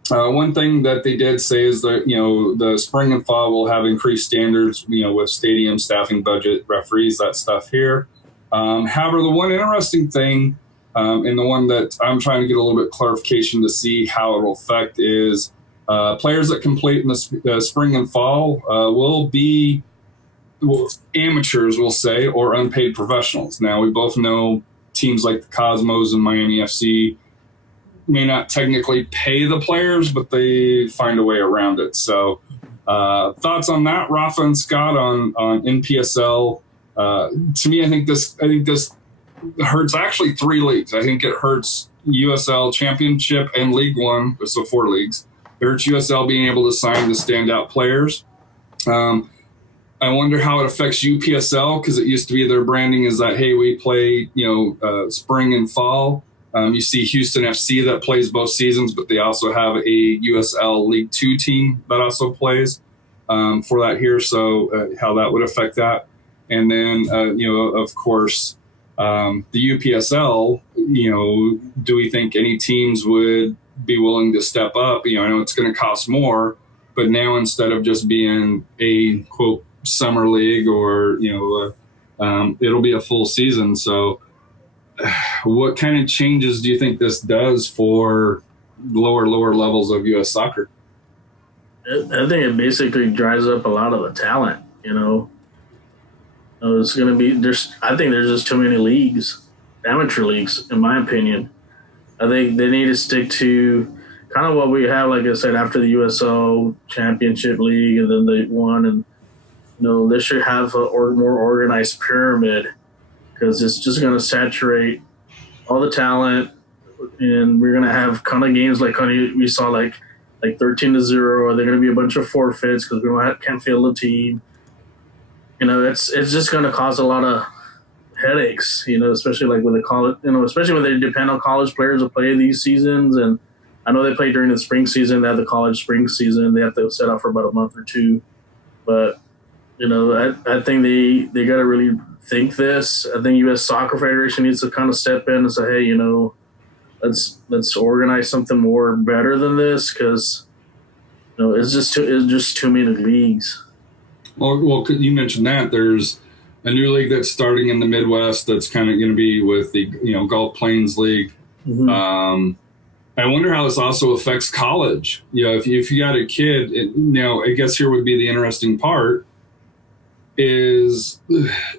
One thing that they did say is that, the spring and fall will have increased standards, with stadium staffing, budget, referees, that stuff here. However, the one interesting thing, and the one that I'm trying to get a little bit clarification to see how it will affect is players that complete in the spring and fall will be amateurs, we'll say, or unpaid professionals. Now, we both know teams like the Cosmos and Miami FC may not technically pay the players, but they find a way around it. So thoughts on that, Rafa and Scott, on NPSL? To me, I think this hurts actually 3 leagues. I think it hurts USL Championship and League One, so 4 leagues. It hurts USL being able to sign the standout players. I wonder how it affects UPSL, because it used to be their branding is that, hey, we play, spring and fall. You see Houston FC that plays both seasons, but they also have a USL League 2 team that also plays for that here. So how that would affect that. And then, of course, the UPSL, do we think any teams would be willing to step up? I know it's going to cost more, but now instead of just being a, quote, summer league or, it'll be a full season. So what kind of changes do you think this does for lower levels of U.S. soccer? I think it basically dries up a lot of the talent, It's going to be I think there's just too many leagues, amateur leagues, in my opinion. I think they need to stick to kind of what we have, like I said, after the USL Championship League and then they won. And, they should have a more organized pyramid, because it's just going to saturate all the talent. And we're going to have kind of games like we saw like 13-0, or they're going to be a bunch of forfeits because we can't field a team. It's just going to cause a lot of headaches, especially like with the college, especially when they depend on college players to play these seasons. And I know they play during the spring season. They have the college spring season. They have to set out for about a month or 2. But, I think they got to really think this. I think U.S. Soccer Federation needs to kind of step in and say, hey, let's organize something more better than this, because, it's just too many leagues. Well, you mentioned that there's a new league that's starting in the Midwest that's kind of going to be with the Gulf Plains League. Mm-hmm. I wonder how this also affects college. If you got a kid, I guess here would be the interesting part, is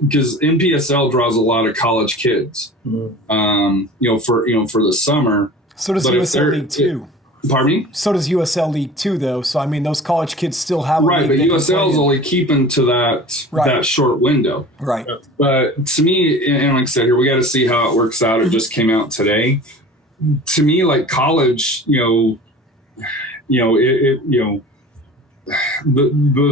because NPSL draws a lot of college kids. Mm-hmm. For the summer. So does USL League 2. Pardon me? So does USL League 2, though. So, those college kids still have a right, league but USL is only keeping to that short window. Right. But to me, and like I said, here, we got to see how it works out. It just came out today. To me, like college, the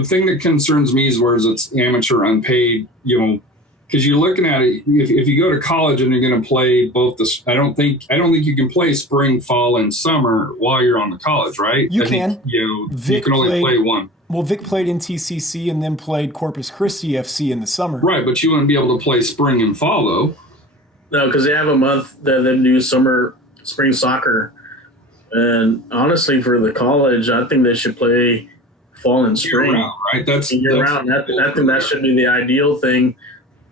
thing that concerns me is where it's amateur unpaid, because you're looking at it, if you go to college and you're going to play both I don't think you can play spring, fall, and summer while you're on the college, right? You can. You can only play one. Well, Vic played in TCC and then played Corpus Christi FC in the summer. Right, but you wouldn't be able to play spring and fall, though. No, because they have a month that they do spring soccer. And honestly, for the college, I think they should play fall and spring. Year-round, right? That's year-round. I think that should be the ideal thing,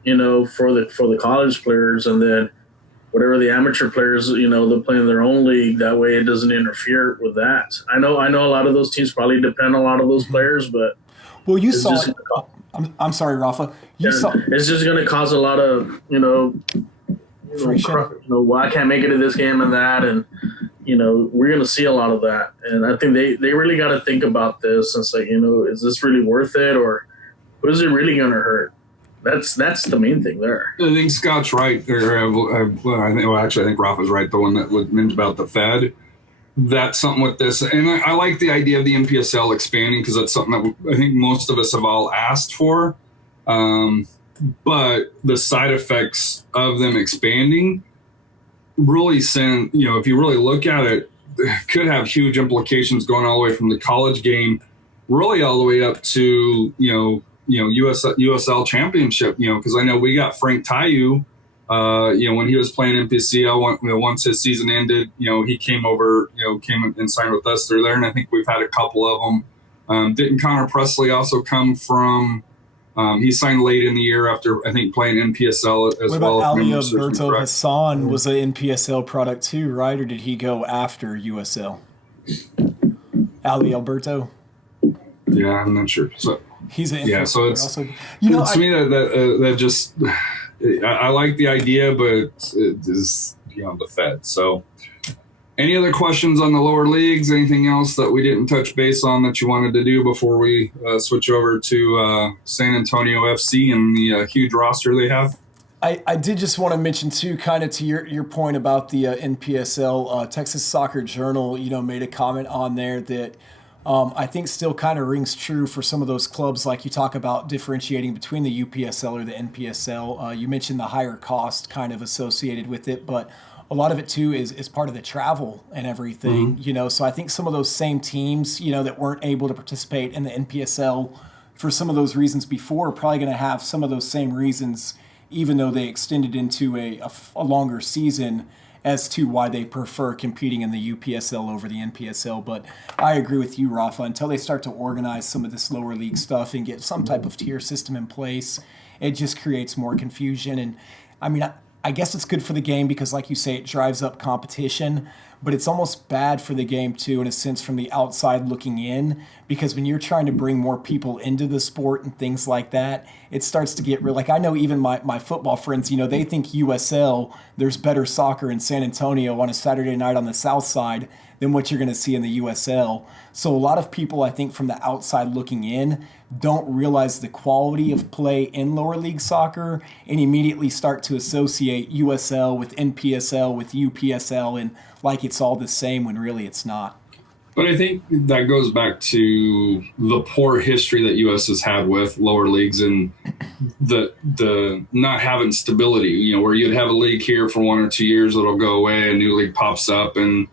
for the college players, and then whatever the amateur players, they'll play in their own league. That way, it doesn't interfere with that. I know a lot of those teams probably depend on a lot of those players, but you saw it. I'm sorry, Rafa. It's just going to cause a lot of I can't make it to this game and that, and we're going to see a lot of that. And I think they really got to think about this and say, is this really worth it, or what is it really going to hurt? That's the main thing there. I think Scott's right. I think Rafa's right. The one that mentioned about the Fed. That's something with this. And I like the idea of the NPSL expanding, because that's something that I think most of us have all asked for. But the side effects of them expanding really if you really look at it, could have huge implications going all the way from the college game, really all the way up to, USL Championship, because I know we got Frank Tayu, when he was playing in PCL, once his season ended, he came over, came and signed with us through there. And I think we've had a couple of them. Didn't Connor Presley also come from, he signed late in the year after, I think, playing NPSL as well. What about Ali Alberto Hassan was an NPSL product too, right? Or did he go after USL? Ali Alberto? Yeah, I'm not sure. So he's an so it's also, to me that just I like the idea, but it is the Fed. So, any other questions on the lower leagues? Anything else that we didn't touch base on that you wanted to do before we switch over to San Antonio FC and the huge roster they have? I did just want to mention too, kind of to your point about the NPSL, Texas Soccer Journal, made a comment on there that I think still kind of rings true for some of those clubs, like you talk about differentiating between the UPSL or the NPSL. You mentioned the higher cost kind of associated with it, but a lot of it too is part of the travel and everything, So I think some of those same teams, that weren't able to participate in the NPSL for some of those reasons before are probably going to have some of those same reasons, even though they extended into a longer season, as to why they prefer competing in the UPSL over the NPSL. But I agree with you, Rafa. Until they start to organize some of this lower league stuff and get some type of tier system in place, it just creates more confusion. And I mean, I guess it's good for the game because, like you say, it drives up competition, but it's almost bad for the game too, in a sense, from the outside looking in, because when you're trying to bring more people into the sport and things like that, it starts to get real. Like, I know even my football friends, they think USL, there's better soccer in San Antonio on a Saturday night on the south side than what you're going to see in the USL. So a lot of people, I think, from the outside looking in, don't realize the quality of play in lower league soccer and immediately start to associate USL with NPSL with UPSL and like it's all the same when really it's not. But I think that goes back to the poor history that US has had with lower leagues and the not having stability, where you'd have a league here for 1 or 2 years, it'll go away, a new league pops up, and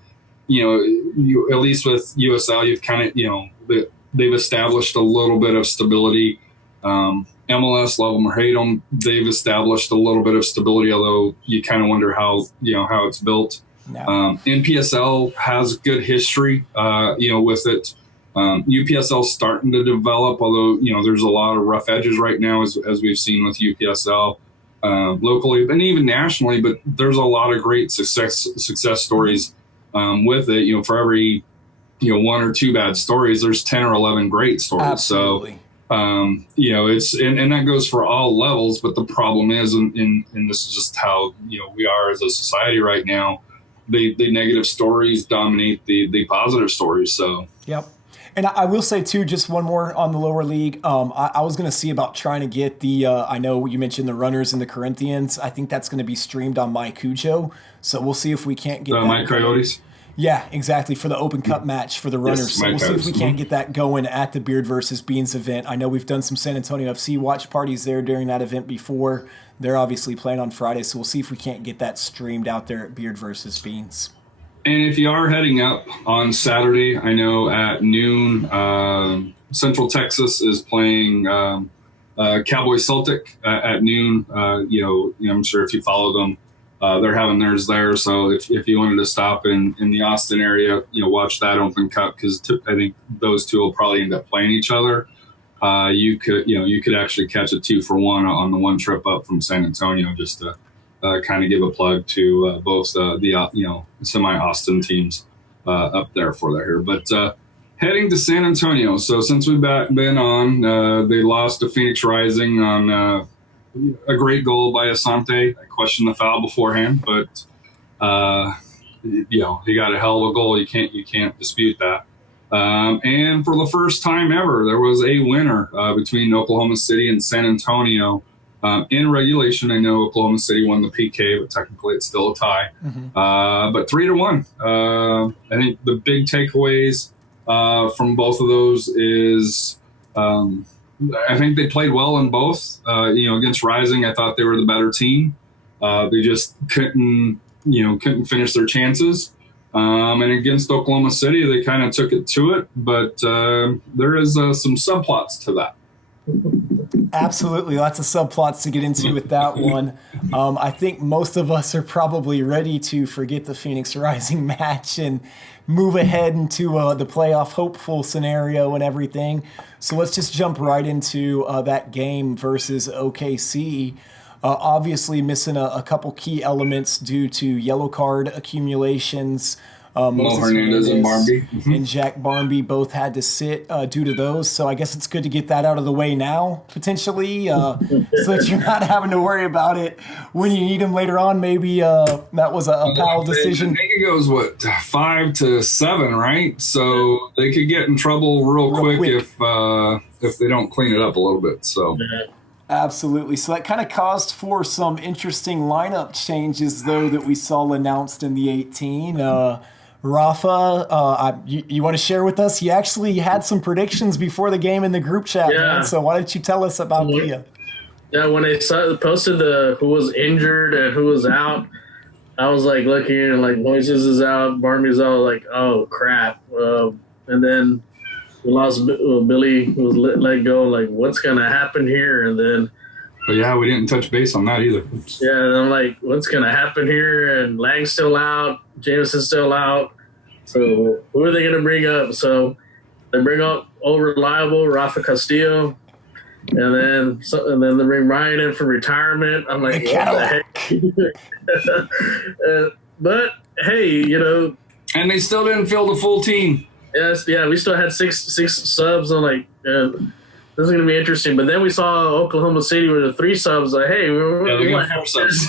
you at least with USL, you've kind of, they've established a little bit of stability. MLS, love them or hate them, they've established a little bit of stability, although you kind of wonder how it's built. No. NPSL has good history, with it. UPSL starting to develop, although, there's a lot of rough edges right now, as we've seen with UPSL locally and even nationally, but there's a lot of great success stories with it. For every 1 or 2 bad stories, there's 10 or 11 great stories. Absolutely. So, it's and that goes for all levels. But the problem is, and this is just how we are as a society right now. The negative stories dominate the positive stories. So. Yep. And I will say, too, just one more on the lower league. I was going to see about trying to get the, I know you mentioned the Runners and the Corinthians. I think that's going to be streamed on My Cujo. So we'll see if we can't get that. My Coyotes? Yeah, exactly, for the Open Cup match for the Runners. Yes, so we'll see if we can't get that going at the Beard versus Beans event. I know we've done some San Antonio FC watch parties there during that event before. They're obviously playing on Friday, so we'll see if we can't get that streamed out there at Beard versus Beans. And if you are heading up on Saturday, I know at noon, Central Texas is playing Cowboy Celtic at noon. I'm sure if you follow them, they're having theirs there. So if you wanted to stop in the Austin area, watch that Open Cup, because I think those two will probably end up playing each other. You could actually catch a 2-for-1 on the one trip up from San Antonio, just to kind of give a plug to both the semi-Austin teams up there for that here. But heading to San Antonio. So since we've been on, they lost to Phoenix Rising on a great goal by Asante. I questioned the foul beforehand, but he got a hell of a goal. You can't dispute that. And for the first time ever, there was a winner between Oklahoma City and San Antonio. In regulation, I know Oklahoma City won the PK, but technically it's still a tie. Mm-hmm. But 3-1. I think the big takeaways from both of those is I think they played well in both. Against Rising, I thought they were the better team. They just couldn't finish their chances. And against Oklahoma City, they kind of took it to it, but there is some subplots to that. Absolutely. Lots of subplots to get into with that one. I think most of us are probably ready to forget the Phoenix Rising match and move ahead into the playoff hopeful scenario and everything. So let's just jump right into that game versus OKC. Obviously missing a couple key elements due to yellow card accumulations. Mo Hernandez and Barmby. And Jack Barmby both had to sit due to those. So I guess it's good to get that out of the way now, potentially, so that you're not having to worry about it when you need them later on. Maybe that was a Powell decision. I think it goes, 5 to 7, right? So they could get in trouble real quick if they don't clean it up a little bit. So. Yeah. Absolutely. So that kind of caused for some interesting lineup changes, though, that we saw announced in the 18. Rafa, you want to share with us? You actually had some predictions before the game in the group chat, man. So why don't you tell us about the... Yeah, when they posted who was injured and who was out, I was like looking and like Moises is out, Barmby's out, like, oh, crap. And then we lost Billy, was let go, like, what's going to happen here? And then... But yeah, we didn't touch base on that either. Yeah, and I'm like, what's going to happen here? And Lang's still out. Jameson's still out. So who are they going to bring up? So they bring up old reliable Rafa Castillo. And then they bring Ryan in from retirement. I'm like, what the heck? But, hey, And they still didn't fill the full team. Yes, yeah, we still had six subs. I'm like, this is going to be interesting. But then we saw Oklahoma City with the 3 subs. Like, hey, we might have 4 subs.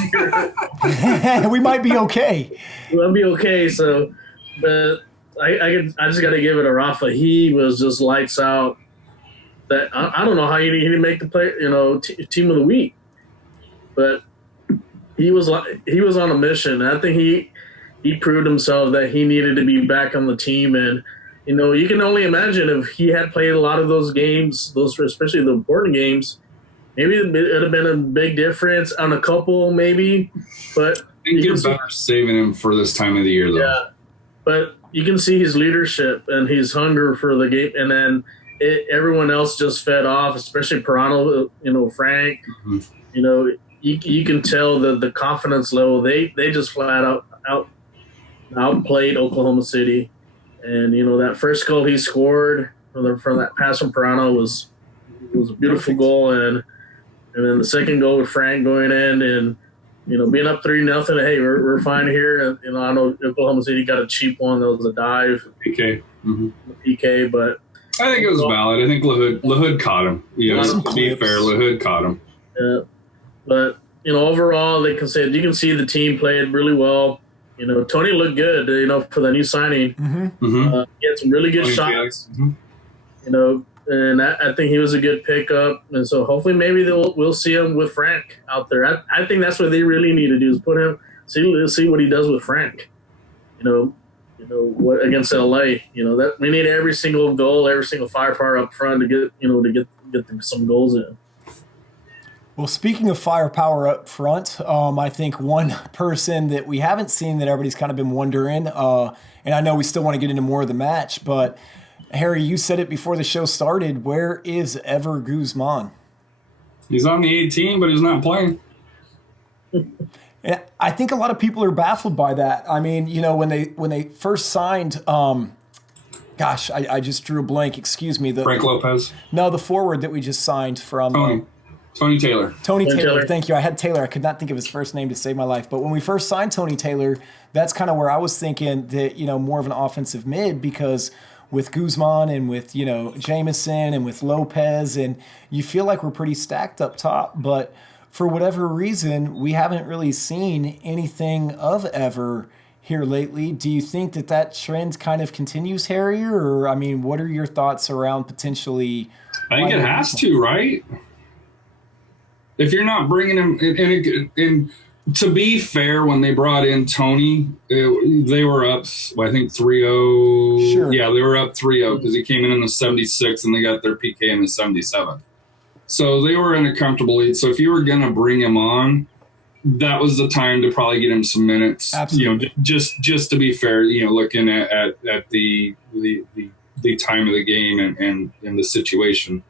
We might be okay. We'll be okay. So, but I just got to give it to Rafa. He was just lights out. That I don't know how he didn't make the play, team of the week, but he was on a mission. I think he proved himself that he needed to be back on the team. And you can only imagine if he had played a lot of those games, especially the important games, maybe it would have been a big difference on a couple, maybe. But I think you're better saving him for this time of the year, though. Yeah, but you can see his leadership and his hunger for the game, and then everyone else just fed off, especially Pirano, Frank. Mm-hmm. You can tell the confidence level. They just flat out outplayed Oklahoma City. And, that first goal he scored from that pass from Pirano was a beautiful goal. And then the second goal with Frank going in and, being up 3-0. Hey, we're fine here. And, I know Oklahoma City got a cheap one. That was a dive. PK. Mm-hmm. PK, but I think it was valid. I think LaHood caught him. To be fair, LaHood caught him. Yeah. But, overall, you can see the team played really well. Tony looked good, for the new signing. Mm-hmm. He had some really good shots. Mm-hmm. And I think he was a good pickup. And so hopefully maybe we'll see him with Frank out there. I think that's what they really need to do is put him, see what he does with Frank. What against LA? That we need every single goal, every single firepower up front to get some goals in. Well, speaking of firepower up front, I think one person that we haven't seen that everybody's kind of been wondering, and I know we still want to get into more of the match, but Harry, you said it before the show started. Where is Ever Guzman? He's on the 18, but he's not playing. And I think a lot of people are baffled by that. I mean, when they first signed, I just drew a blank. Excuse me. Frank Lopez. No, the forward that we just signed from Tony Taylor. Tony Taylor. Thank you. I had Taylor. I could not think of his first name to save my life. But when we first signed Tony Taylor, that's kind of where I was thinking that more of an offensive mid, because with Guzman and with Jameson and with Lopez, and you feel like we're pretty stacked up top, but for whatever reason, we haven't really seen anything of Ever here lately. Do you think that trend kind of continues, Harry? Or, I mean, what are your thoughts around potentially... I think it has to, right? If you're not bringing him... And to be fair, when they brought in Tony, they were up, I think, 3-0. Sure. Yeah, they were up 3-0 because he came in the 76 and they got their PK in the 77. So they were in a comfortable lead. So if you were going to bring him on, that was the time to probably get him some minutes. Absolutely. Just to be fair, looking at the time of the game and the situation.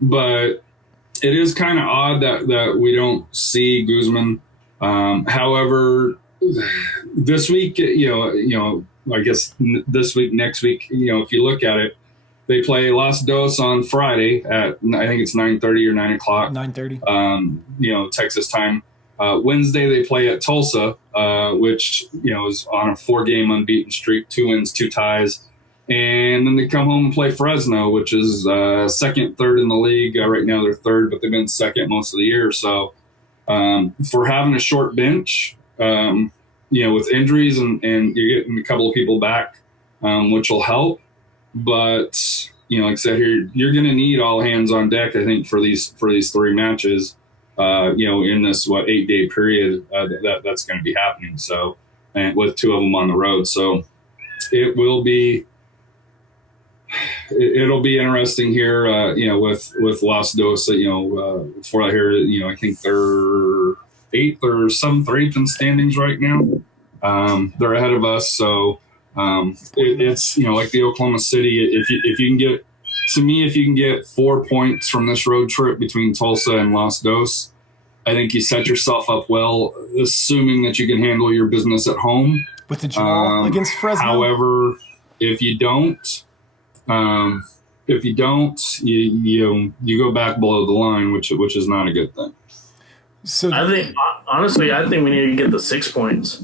But it is kind of odd that we don't see Guzman. However, this week, I guess this week, next week, if you look at it, they play Los Dos on Friday at, I think it's 9:30 or 9 o'clock. 9:30. Texas time. Wednesday they play at Tulsa, which is on a 4-game unbeaten streak, 2 wins, 2 ties. And then they come home and play Fresno, which is second, third in the league. Right now they're third, but they've been second most of the year. So for having a short bench, with injuries and you're getting a couple of people back, which will help. But, like I said here, you're going to need all hands on deck, I think, for these 3 matches, in this, 8-day period that's going to be happening. So, and with 2 of them on the road. So it'll be interesting here, with Los Dos, before I hear, I think they're 8th or 7th or 8th in standings right now. They're ahead of us. So it's, like the Oklahoma City, if you can get, to me, if you can get 4 points from this road trip between Tulsa and Los Dos, I think you set yourself up well, assuming that you can handle your business at home. With the draw against Fresno? However, if you don't, you go back below the line, which is not a good thing. So I think we need to get the 6 points.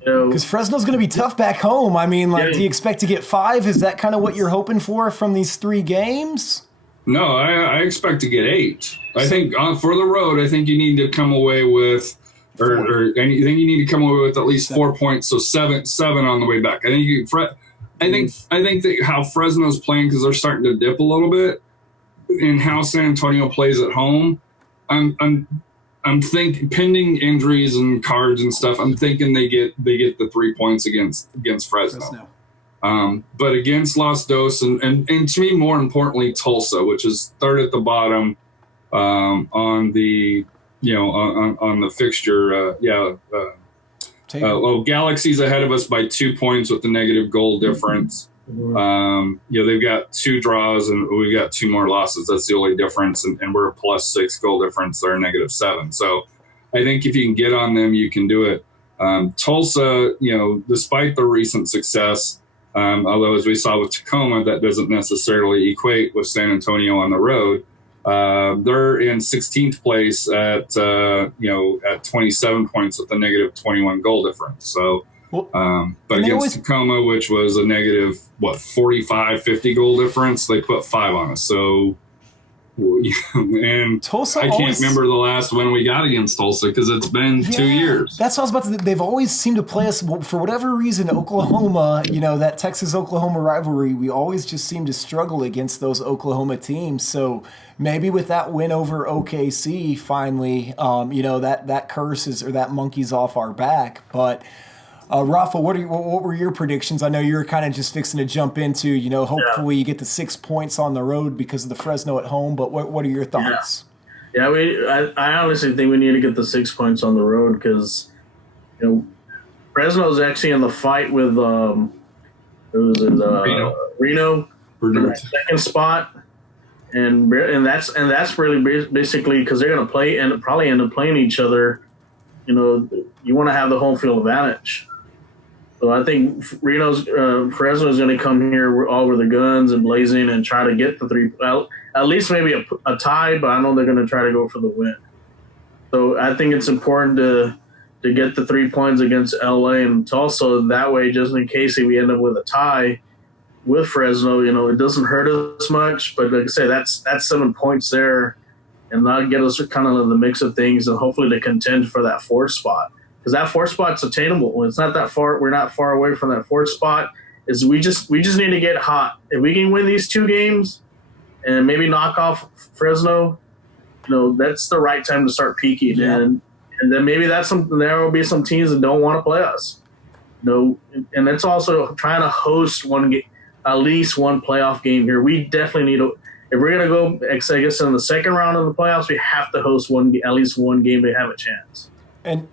Because Fresno's going to be tough back home. I mean, do you expect to get 5? Is that kind of what you're hoping for from these 3 games? No, I expect to get 8. I think for the road, I think you need to come away with, or I think you need to come away with at least 4 points. So seven on the way back. I think that how Fresno's playing, because they're starting to dip a little bit, and how San Antonio plays at home, I'm thinking, pending injuries and cards and stuff, I'm thinking they get the 3 points against Fresno. But against Los Dos and to me, more importantly, Tulsa, which is third at the bottom on the on the fixture. Galaxy's ahead of us by 2 points with the negative goal difference. They've got 2 draws and we've got 2 more losses. That's the only difference. And we're a +6 goal difference. They're a -7. So I think if you can get on them, you can do it. Tulsa, despite the recent success, although as we saw with Tacoma, that doesn't necessarily equate with San Antonio on the road. They're in 16th place at 27 points with a -21 goal difference. So, but against Tacoma, which was a negative, 45, 50 goal difference, they put 5 on us. So, and Tulsa I can't remember the last one we got against Tulsa because it's been 2 years. That's what I was about to. They've always seemed to play us, for whatever reason, Oklahoma, that Texas-Oklahoma rivalry, we always just seem to struggle against those Oklahoma teams. So maybe with that win over OKC, finally, that curse is, or that monkey's off our back. But Rafa, what were your predictions? I know you were kind of just fixing to jump into, hopefully you get the 6 points on the road because of the Fresno at home. But what are your thoughts? Yeah, I honestly think we need to get the 6 points on the road because, Fresno's actually in the fight with Reno for the second spot, and that's really basically because they're going to play and probably end up playing each other. You want to have the home field advantage. So I think Fresno's going to come here all with the guns and blazing and try to get the 3. Well, at least maybe a tie, but I know they're going to try to go for the win. So I think it's important to get the 3 points against LA and Tulsa. That way, just in case we end up with a tie with Fresno, it doesn't hurt us much. But like I say, that's 7 points there, and that'll get us kind of in the mix of things and hopefully to contend for that 4th spot. Because that 4th spot's attainable. It's not that far. We're not far away from that 4th spot. We just need to get hot. If we can win these 2 games and maybe knock off Fresno, that's the right time to start peaking. Yeah. And then maybe there will be some teams that don't want to play us. And it's also trying to host at least one playoff game here. We definitely need to. If we're gonna go, I guess in the second round of the playoffs, we have to host at least one game to have a chance. And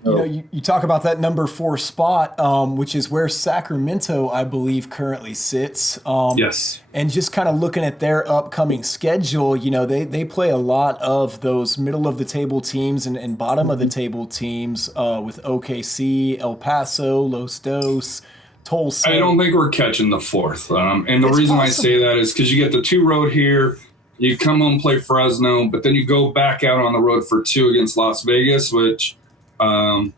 you talk about that number 4 spot, which is where Sacramento, I believe, currently sits. Yes. And just kind of looking at their upcoming schedule, they play a lot of those middle of the table teams and bottom of the table teams with OKC, El Paso, Los Dos, Tulsa. I don't think we're catching the 4th. And the reason possible. I say that is because you get the 2 road here. You come home, play Fresno, but then you go back out on the road for 2 against Las Vegas, which, you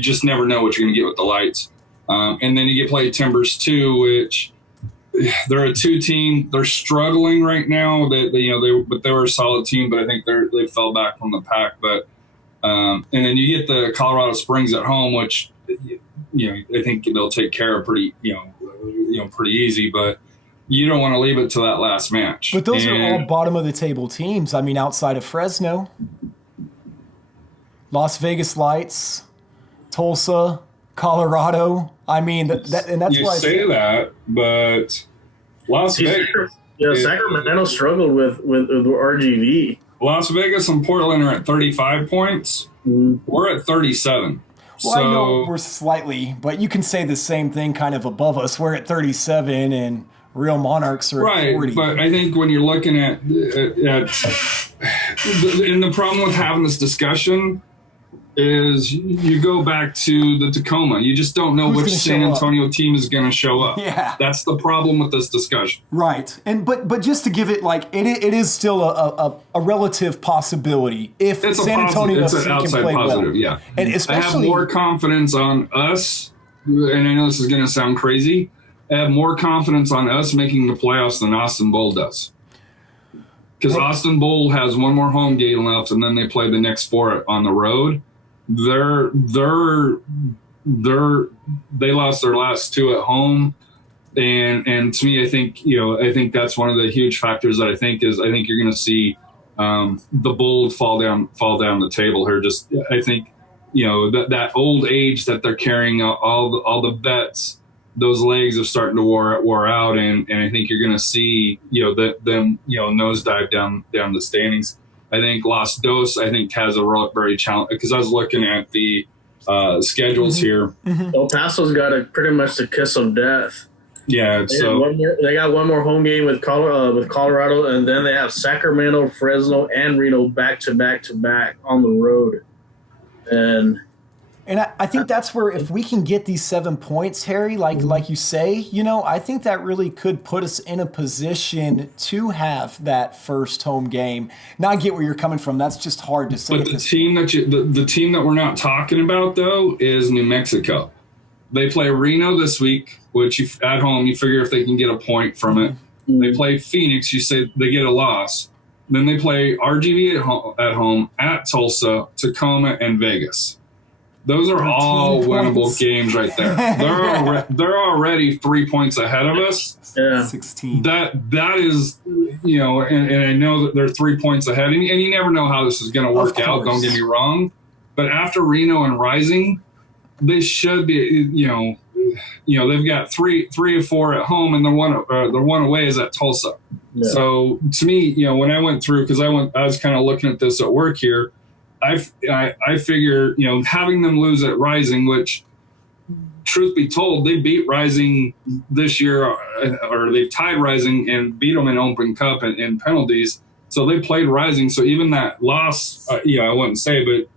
just never know what you're going to get with the Lights. And then you get play Timbers too, which they're a 2 team. They're struggling right now. But they were a solid team, but I think they fell back from the pack. But and then you get the Colorado Springs at home, which I think they'll take care of pretty easy. But you don't want to leave it to that last match. But those are all bottom of the table teams. I mean, outside of Fresno, Las Vegas Lights, Tulsa, Colorado. I mean, and that's you why say that, but Las Vegas. Yeah, Sacramento struggled with RGV. Las Vegas and Portland are at 35 points. Mm-hmm. We're at 37. Well, I know we're slightly, but you can say the same thing kind of above us. We're at 37 and Real Monarchs are at 40. Right, but I think when you're looking at and the problem with having this discussion is you go back to the Tacoma. You just don't know which San Antonio team is going to show up. Yeah. That's the problem with this discussion. Right. And but just to give it it is still a relative possibility if San Antonio it's an outside can play positive, well. yeah. And especially I have more confidence on us, and I know this is going to sound crazy. I have more confidence on us making the playoffs than Austin Bowl does. Because Austin Bowl has one more home game left, and then they play the next 4 on the road. They lost their last 2 at home, and to me, I think that's one of the huge factors that I think you're going to see the Bold fall down the table here. Just I think that old age that they're carrying, all the vets, those legs are starting to wore out, and I think you're going to see them nosedive down the standings. I think Los Dos, has a very challenge because I was looking at the schedules here. Mm-hmm. El Paso's got pretty much the kiss of death. Yeah, they got one more home game with Colorado, and then they have Sacramento, Fresno, and Reno back to back on the road. And I think that's where if we can get these 7 points, Harry, like you say, I think that really could put us in a position to have that first home game. Now I get where you're coming from. That's just hard to say. But the team that we're not talking about though is New Mexico. They play Reno this week, which at home you figure if they can get a point from it. Mm-hmm. They play Phoenix. You say they get a loss. Then they play RGV at home at Tulsa, Tacoma, and Vegas. Those are all winnable games right there. They're already 3 points ahead of us. Yeah, 16. That is, and I know that they're 3 points ahead, and you never know how this is going to work out. Don't get me wrong, but after Reno and Rising, they should be. They've got three or 4 at home, and the one away is at Tulsa. Yeah. So to me, when I went through, because I was kind of looking at this at work here. I figure, having them lose at Rising, which, truth be told, they beat Rising this year, or they've tied Rising and beat them in Open Cup in penalties. So they played Rising. So even that loss, I wouldn't say, but,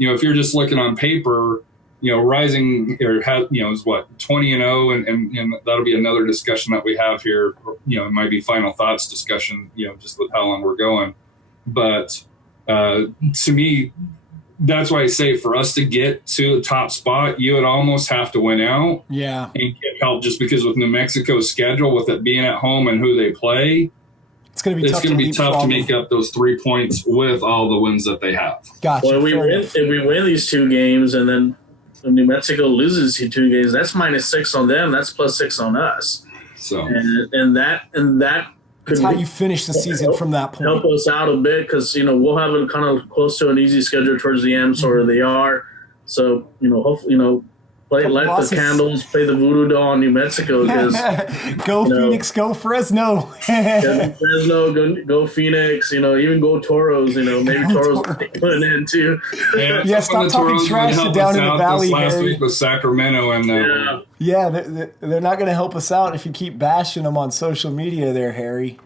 if you're just looking on paper, Rising is what, 20-0, and that'll be another discussion that we have here. It might be final thoughts discussion, just with how long we're going. But to me, that's why I say for us to get to the top spot, you would almost have to win out. Yeah. And get help just because with New Mexico's schedule, with it being at home and who they play, it's going to be tough to make up those 3 points with all the wins that they have. Gotcha. Well, if we win these 2 games and then New Mexico loses 2 games, that's -6 on them. That's +6 on us. So and that that's how you finish the season from that point. Help us out a bit because, we'll have it kind of close to an easy schedule towards the end, so they are. So, hopefully, light the candles, play the voodoo doll on New Mexico. Go Phoenix, go Fresno. Fresno, go Phoenix, even go Toros, maybe Toros put an end too. Yeah, stop talking trash down in the valley, last Harry. week with Sacramento and yeah, they're not going to help us out if you keep bashing them on social media there, Harry.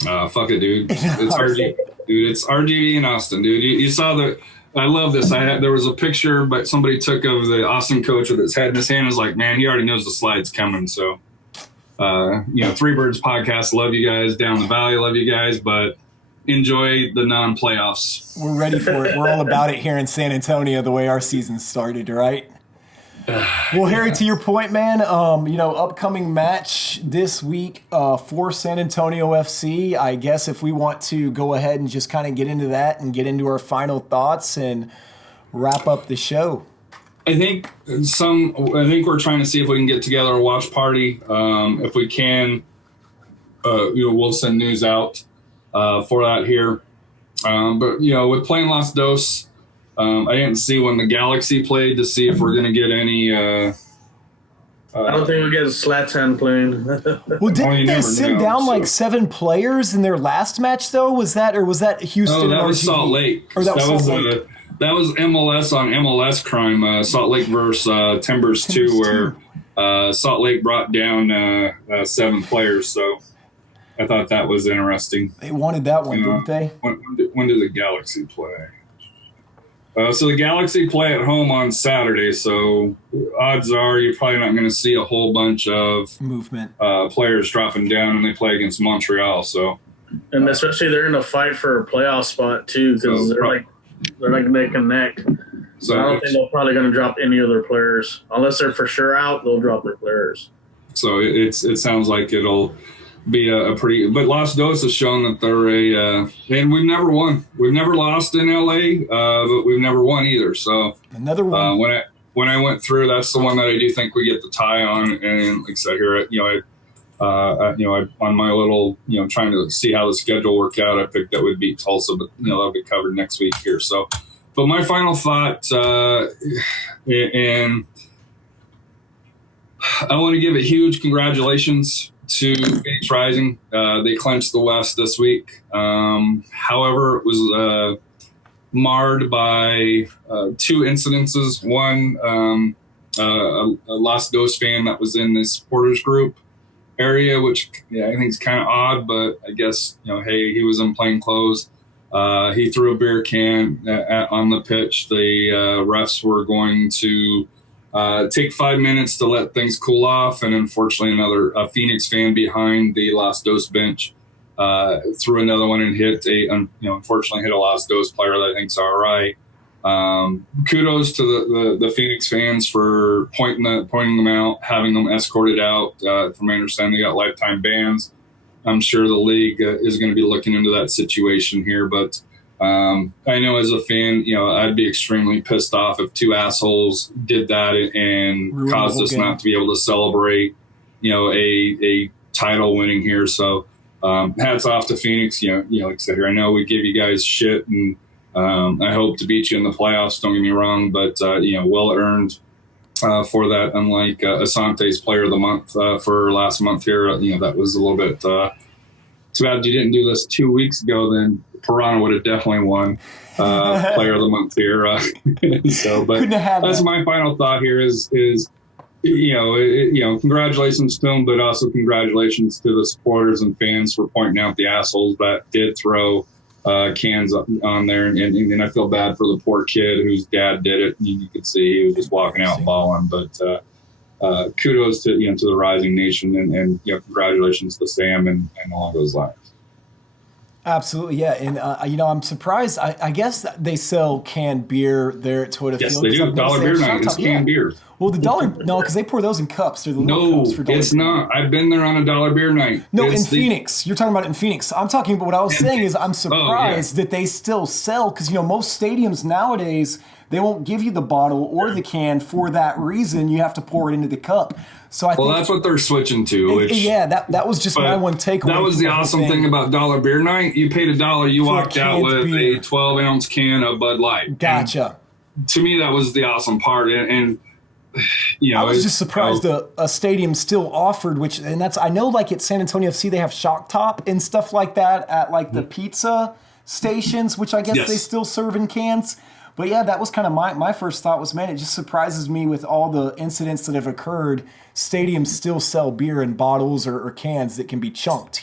Fuck it, dude. It's RGV, dude. It's RGV in Austin, dude. You saw the. I love this. There was a picture, but somebody took of the Austin coach with his head in his hand. Was like, man, he already knows the slide's coming. So, Three Birds podcast. Love you guys. Down the Valley. Love you guys. But enjoy the non-playoffs. We're ready for it. We're all about it here in San Antonio, the way our season started, right? Well, Harry, to your point, man, upcoming match this week for San Antonio FC. I guess if we want to go ahead and just kind of get into that and get into our final thoughts and wrap up the show. I think we're trying to see if we can get together a watch party. If we can, we'll send news out for that here. But with playing Los Dos, I didn't see when the Galaxy played to see if we're going to get any. I don't think we'll get Zlatan playing. Well, didn't they send down like 7 players in their last match though? Was that Houston? Oh, that was Salt Lake. Or that was Salt Lake. That was MLS on MLS crime. Salt Lake versus Timbers 2, where Salt Lake brought down 7 players. So I thought that was interesting. They wanted that one, didn't they? When did the Galaxy play? So the Galaxy play at home on Saturday. So odds are you're probably not going to see a whole bunch of movement players dropping down, and they play against Montreal. So, and especially they're in a fight for a playoff spot too, because they're like neck and neck. So I don't think they're probably going to drop any of their players unless they're for sure out. They'll drop their players. So it sounds like it'll be a pretty. But Los Dos has shown that they're and we've never won. We've never lost in LA, but we've never won either. So another one. When I went through, that's the one that I do think we get the tie on. And like I said here, I on my little, trying to see how the schedule worked out, I picked that would beat Tulsa, but that'll be covered next week here. So, but my final thought, and I want to give a huge congratulations to Phoenix Rising. They clinched the West this week. However, it was marred by 2 incidences. One, a Los Dos fan that was in the supporters group area, which I think is kind of odd, but I guess, hey, he was in plain clothes. He threw a beer can on the pitch. The refs were going to take 5 minutes to let things cool off, and unfortunately a Phoenix fan behind the Los Dos bench threw another one and unfortunately hit a Los Dos player that I think's all right. Kudos to the Phoenix fans for pointing them out, having them escorted out. From my understanding, they got lifetime bans. I'm sure the league is going to be looking into that situation here, but I know as a fan, I'd be extremely pissed off if 2 assholes did that and ruin caused us game. not to be able to celebrate, a title winning here. So hats off to Phoenix. Like I said here, I know we give you guys shit, and I hope to beat you in the playoffs. Don't get me wrong, but well earned for that. Unlike Asante's Player of the Month for last month here, that was a little bit too bad you didn't do this 2 weeks ago. Then Piranha would have definitely won Player of the Month here. But that's my final thought here. Is congratulations to them, but also congratulations to the supporters and fans for pointing out the assholes that did throw cans on there, and I feel bad for the poor kid whose dad did it. You could see he was just walking out bawling. But kudos to to the Rising Nation, and congratulations to Sam and along those lines. Absolutely, yeah, and I'm surprised. I guess they sell canned beer there at Toyota Yes, Field. they do. $1 beer night. It's canned beer. Well, the $1 no, because they pour those in cups. They're the little cups for $1. It's not. I've been there on a $1 beer night. No, in Phoenix. You're talking about it in Phoenix. I'm talking about what I was saying is I'm surprised that they still sell, because most stadiums nowadays, they won't give you the bottle or the can for that reason. You have to pour it into the cup. So I think that's what they're switching to. That was just my one takeaway. That was the awesome thing about $1 beer night. You paid $1, you walked out with a 12-ounce can of Bud Light. Gotcha. And to me, that was the awesome part, and I was just surprised a stadium still offered, I know like at San Antonio FC they have Shock Top and stuff like that at like the pizza stations, which I guess they still serve in cans. But yeah, that was kind of my first thought was, man, it just surprises me with all the incidents that have occurred. Stadiums still sell beer in bottles or cans that can be chunked,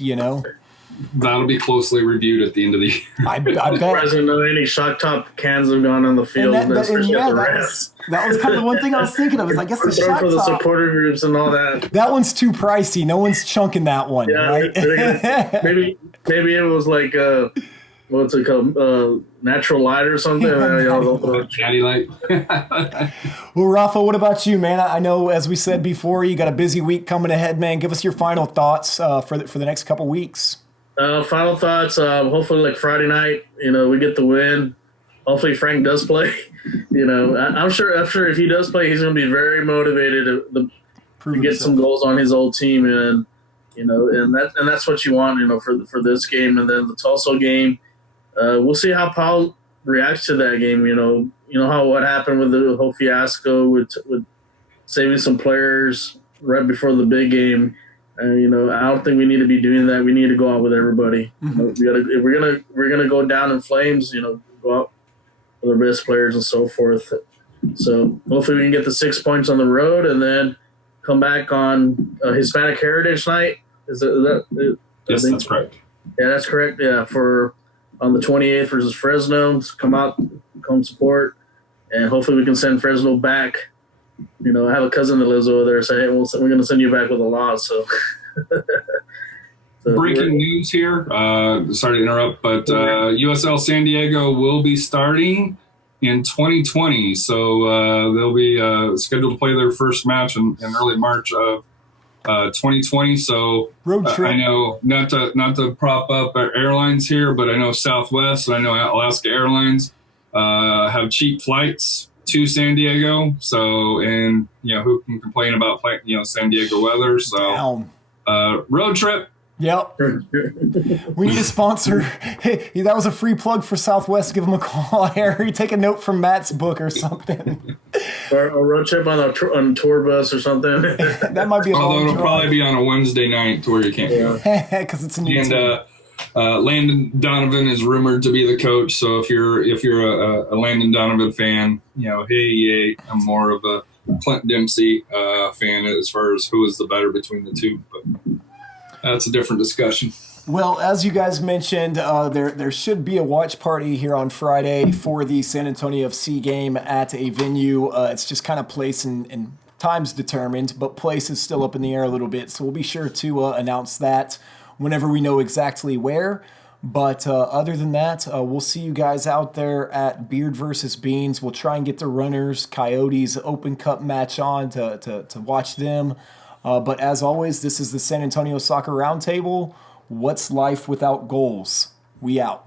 that'll be closely reviewed at the end of the year. I bet. Surprising know any shock top cans have gone on the field. And that especially at the that was kind of the one thing I was thinking of. Is I guess the Throw shot for the top. supporter groups and all that. That one's too pricey. No one's chunking that one, Yeah, right? maybe it was like what's it called? Natural light or something. Caddy light. Well, Rafa, what about you, man? I know, as we said before, you got a busy week coming ahead, man. Give us your final thoughts for the next couple weeks. Final thoughts. Hopefully, like Friday night, we get the win. Hopefully, Frank does play. I'm sure if he does play, he's going to be very motivated to get some goals on his old team, and that's what you want, for this game, and then the Tulsa game. We'll see how Paul reacts to that game. What happened with the whole fiasco with saving some players right before the big game. I don't think we need to be doing that. We need to go out with everybody. Mm-hmm. If we're gonna go down in flames. Go out with our best players and so forth. So hopefully we can get the 6 points on the road and then come back on Hispanic Heritage Night. Is that Yes, that's correct. Yeah, that's correct. Yeah, on the 28th versus Fresno. Come out, come support, and hopefully we can send Fresno back. I have a cousin that lives over there, so hey, we're going to send you back with a loss. So, breaking news here. Sorry to interrupt, but USL San Diego will be starting in 2020. So they'll be scheduled to play their first match in early March of 2020. So road trip. I know not to prop up our airlines here, but I know Southwest and I know Alaska Airlines have cheap flights to San Diego. So, and who can complain about San Diego weather? So road trip. Yep. We need a sponsor. Hey, that was a free plug for Southwest. Give them a call, Harry. Take a note from Matt's book or something. Or a road trip on a tour bus or something. That might be a Although long it'll drive. probably be on a Wednesday night to where you can't go. Because it's a new And team. Landon Donovan is rumored to be the coach. So if you're a Landon Donovan fan, hey, I'm more of a Clint Dempsey fan as far as who is the better between the two. But that's a different discussion. Well, as you guys mentioned, there should be a watch party here on Friday for the San Antonio FC game at a venue. It's just kind of place and time's determined, but place is still up in the air a little bit. So we'll be sure to announce that whenever we know exactly where. But other than that, we'll see you guys out there at Beard versus Beans. We'll try and get the Runners Coyotes Open Cup match on to watch them. But as always, this is the San Antonio Soccer Roundtable. What's life without goals? We out.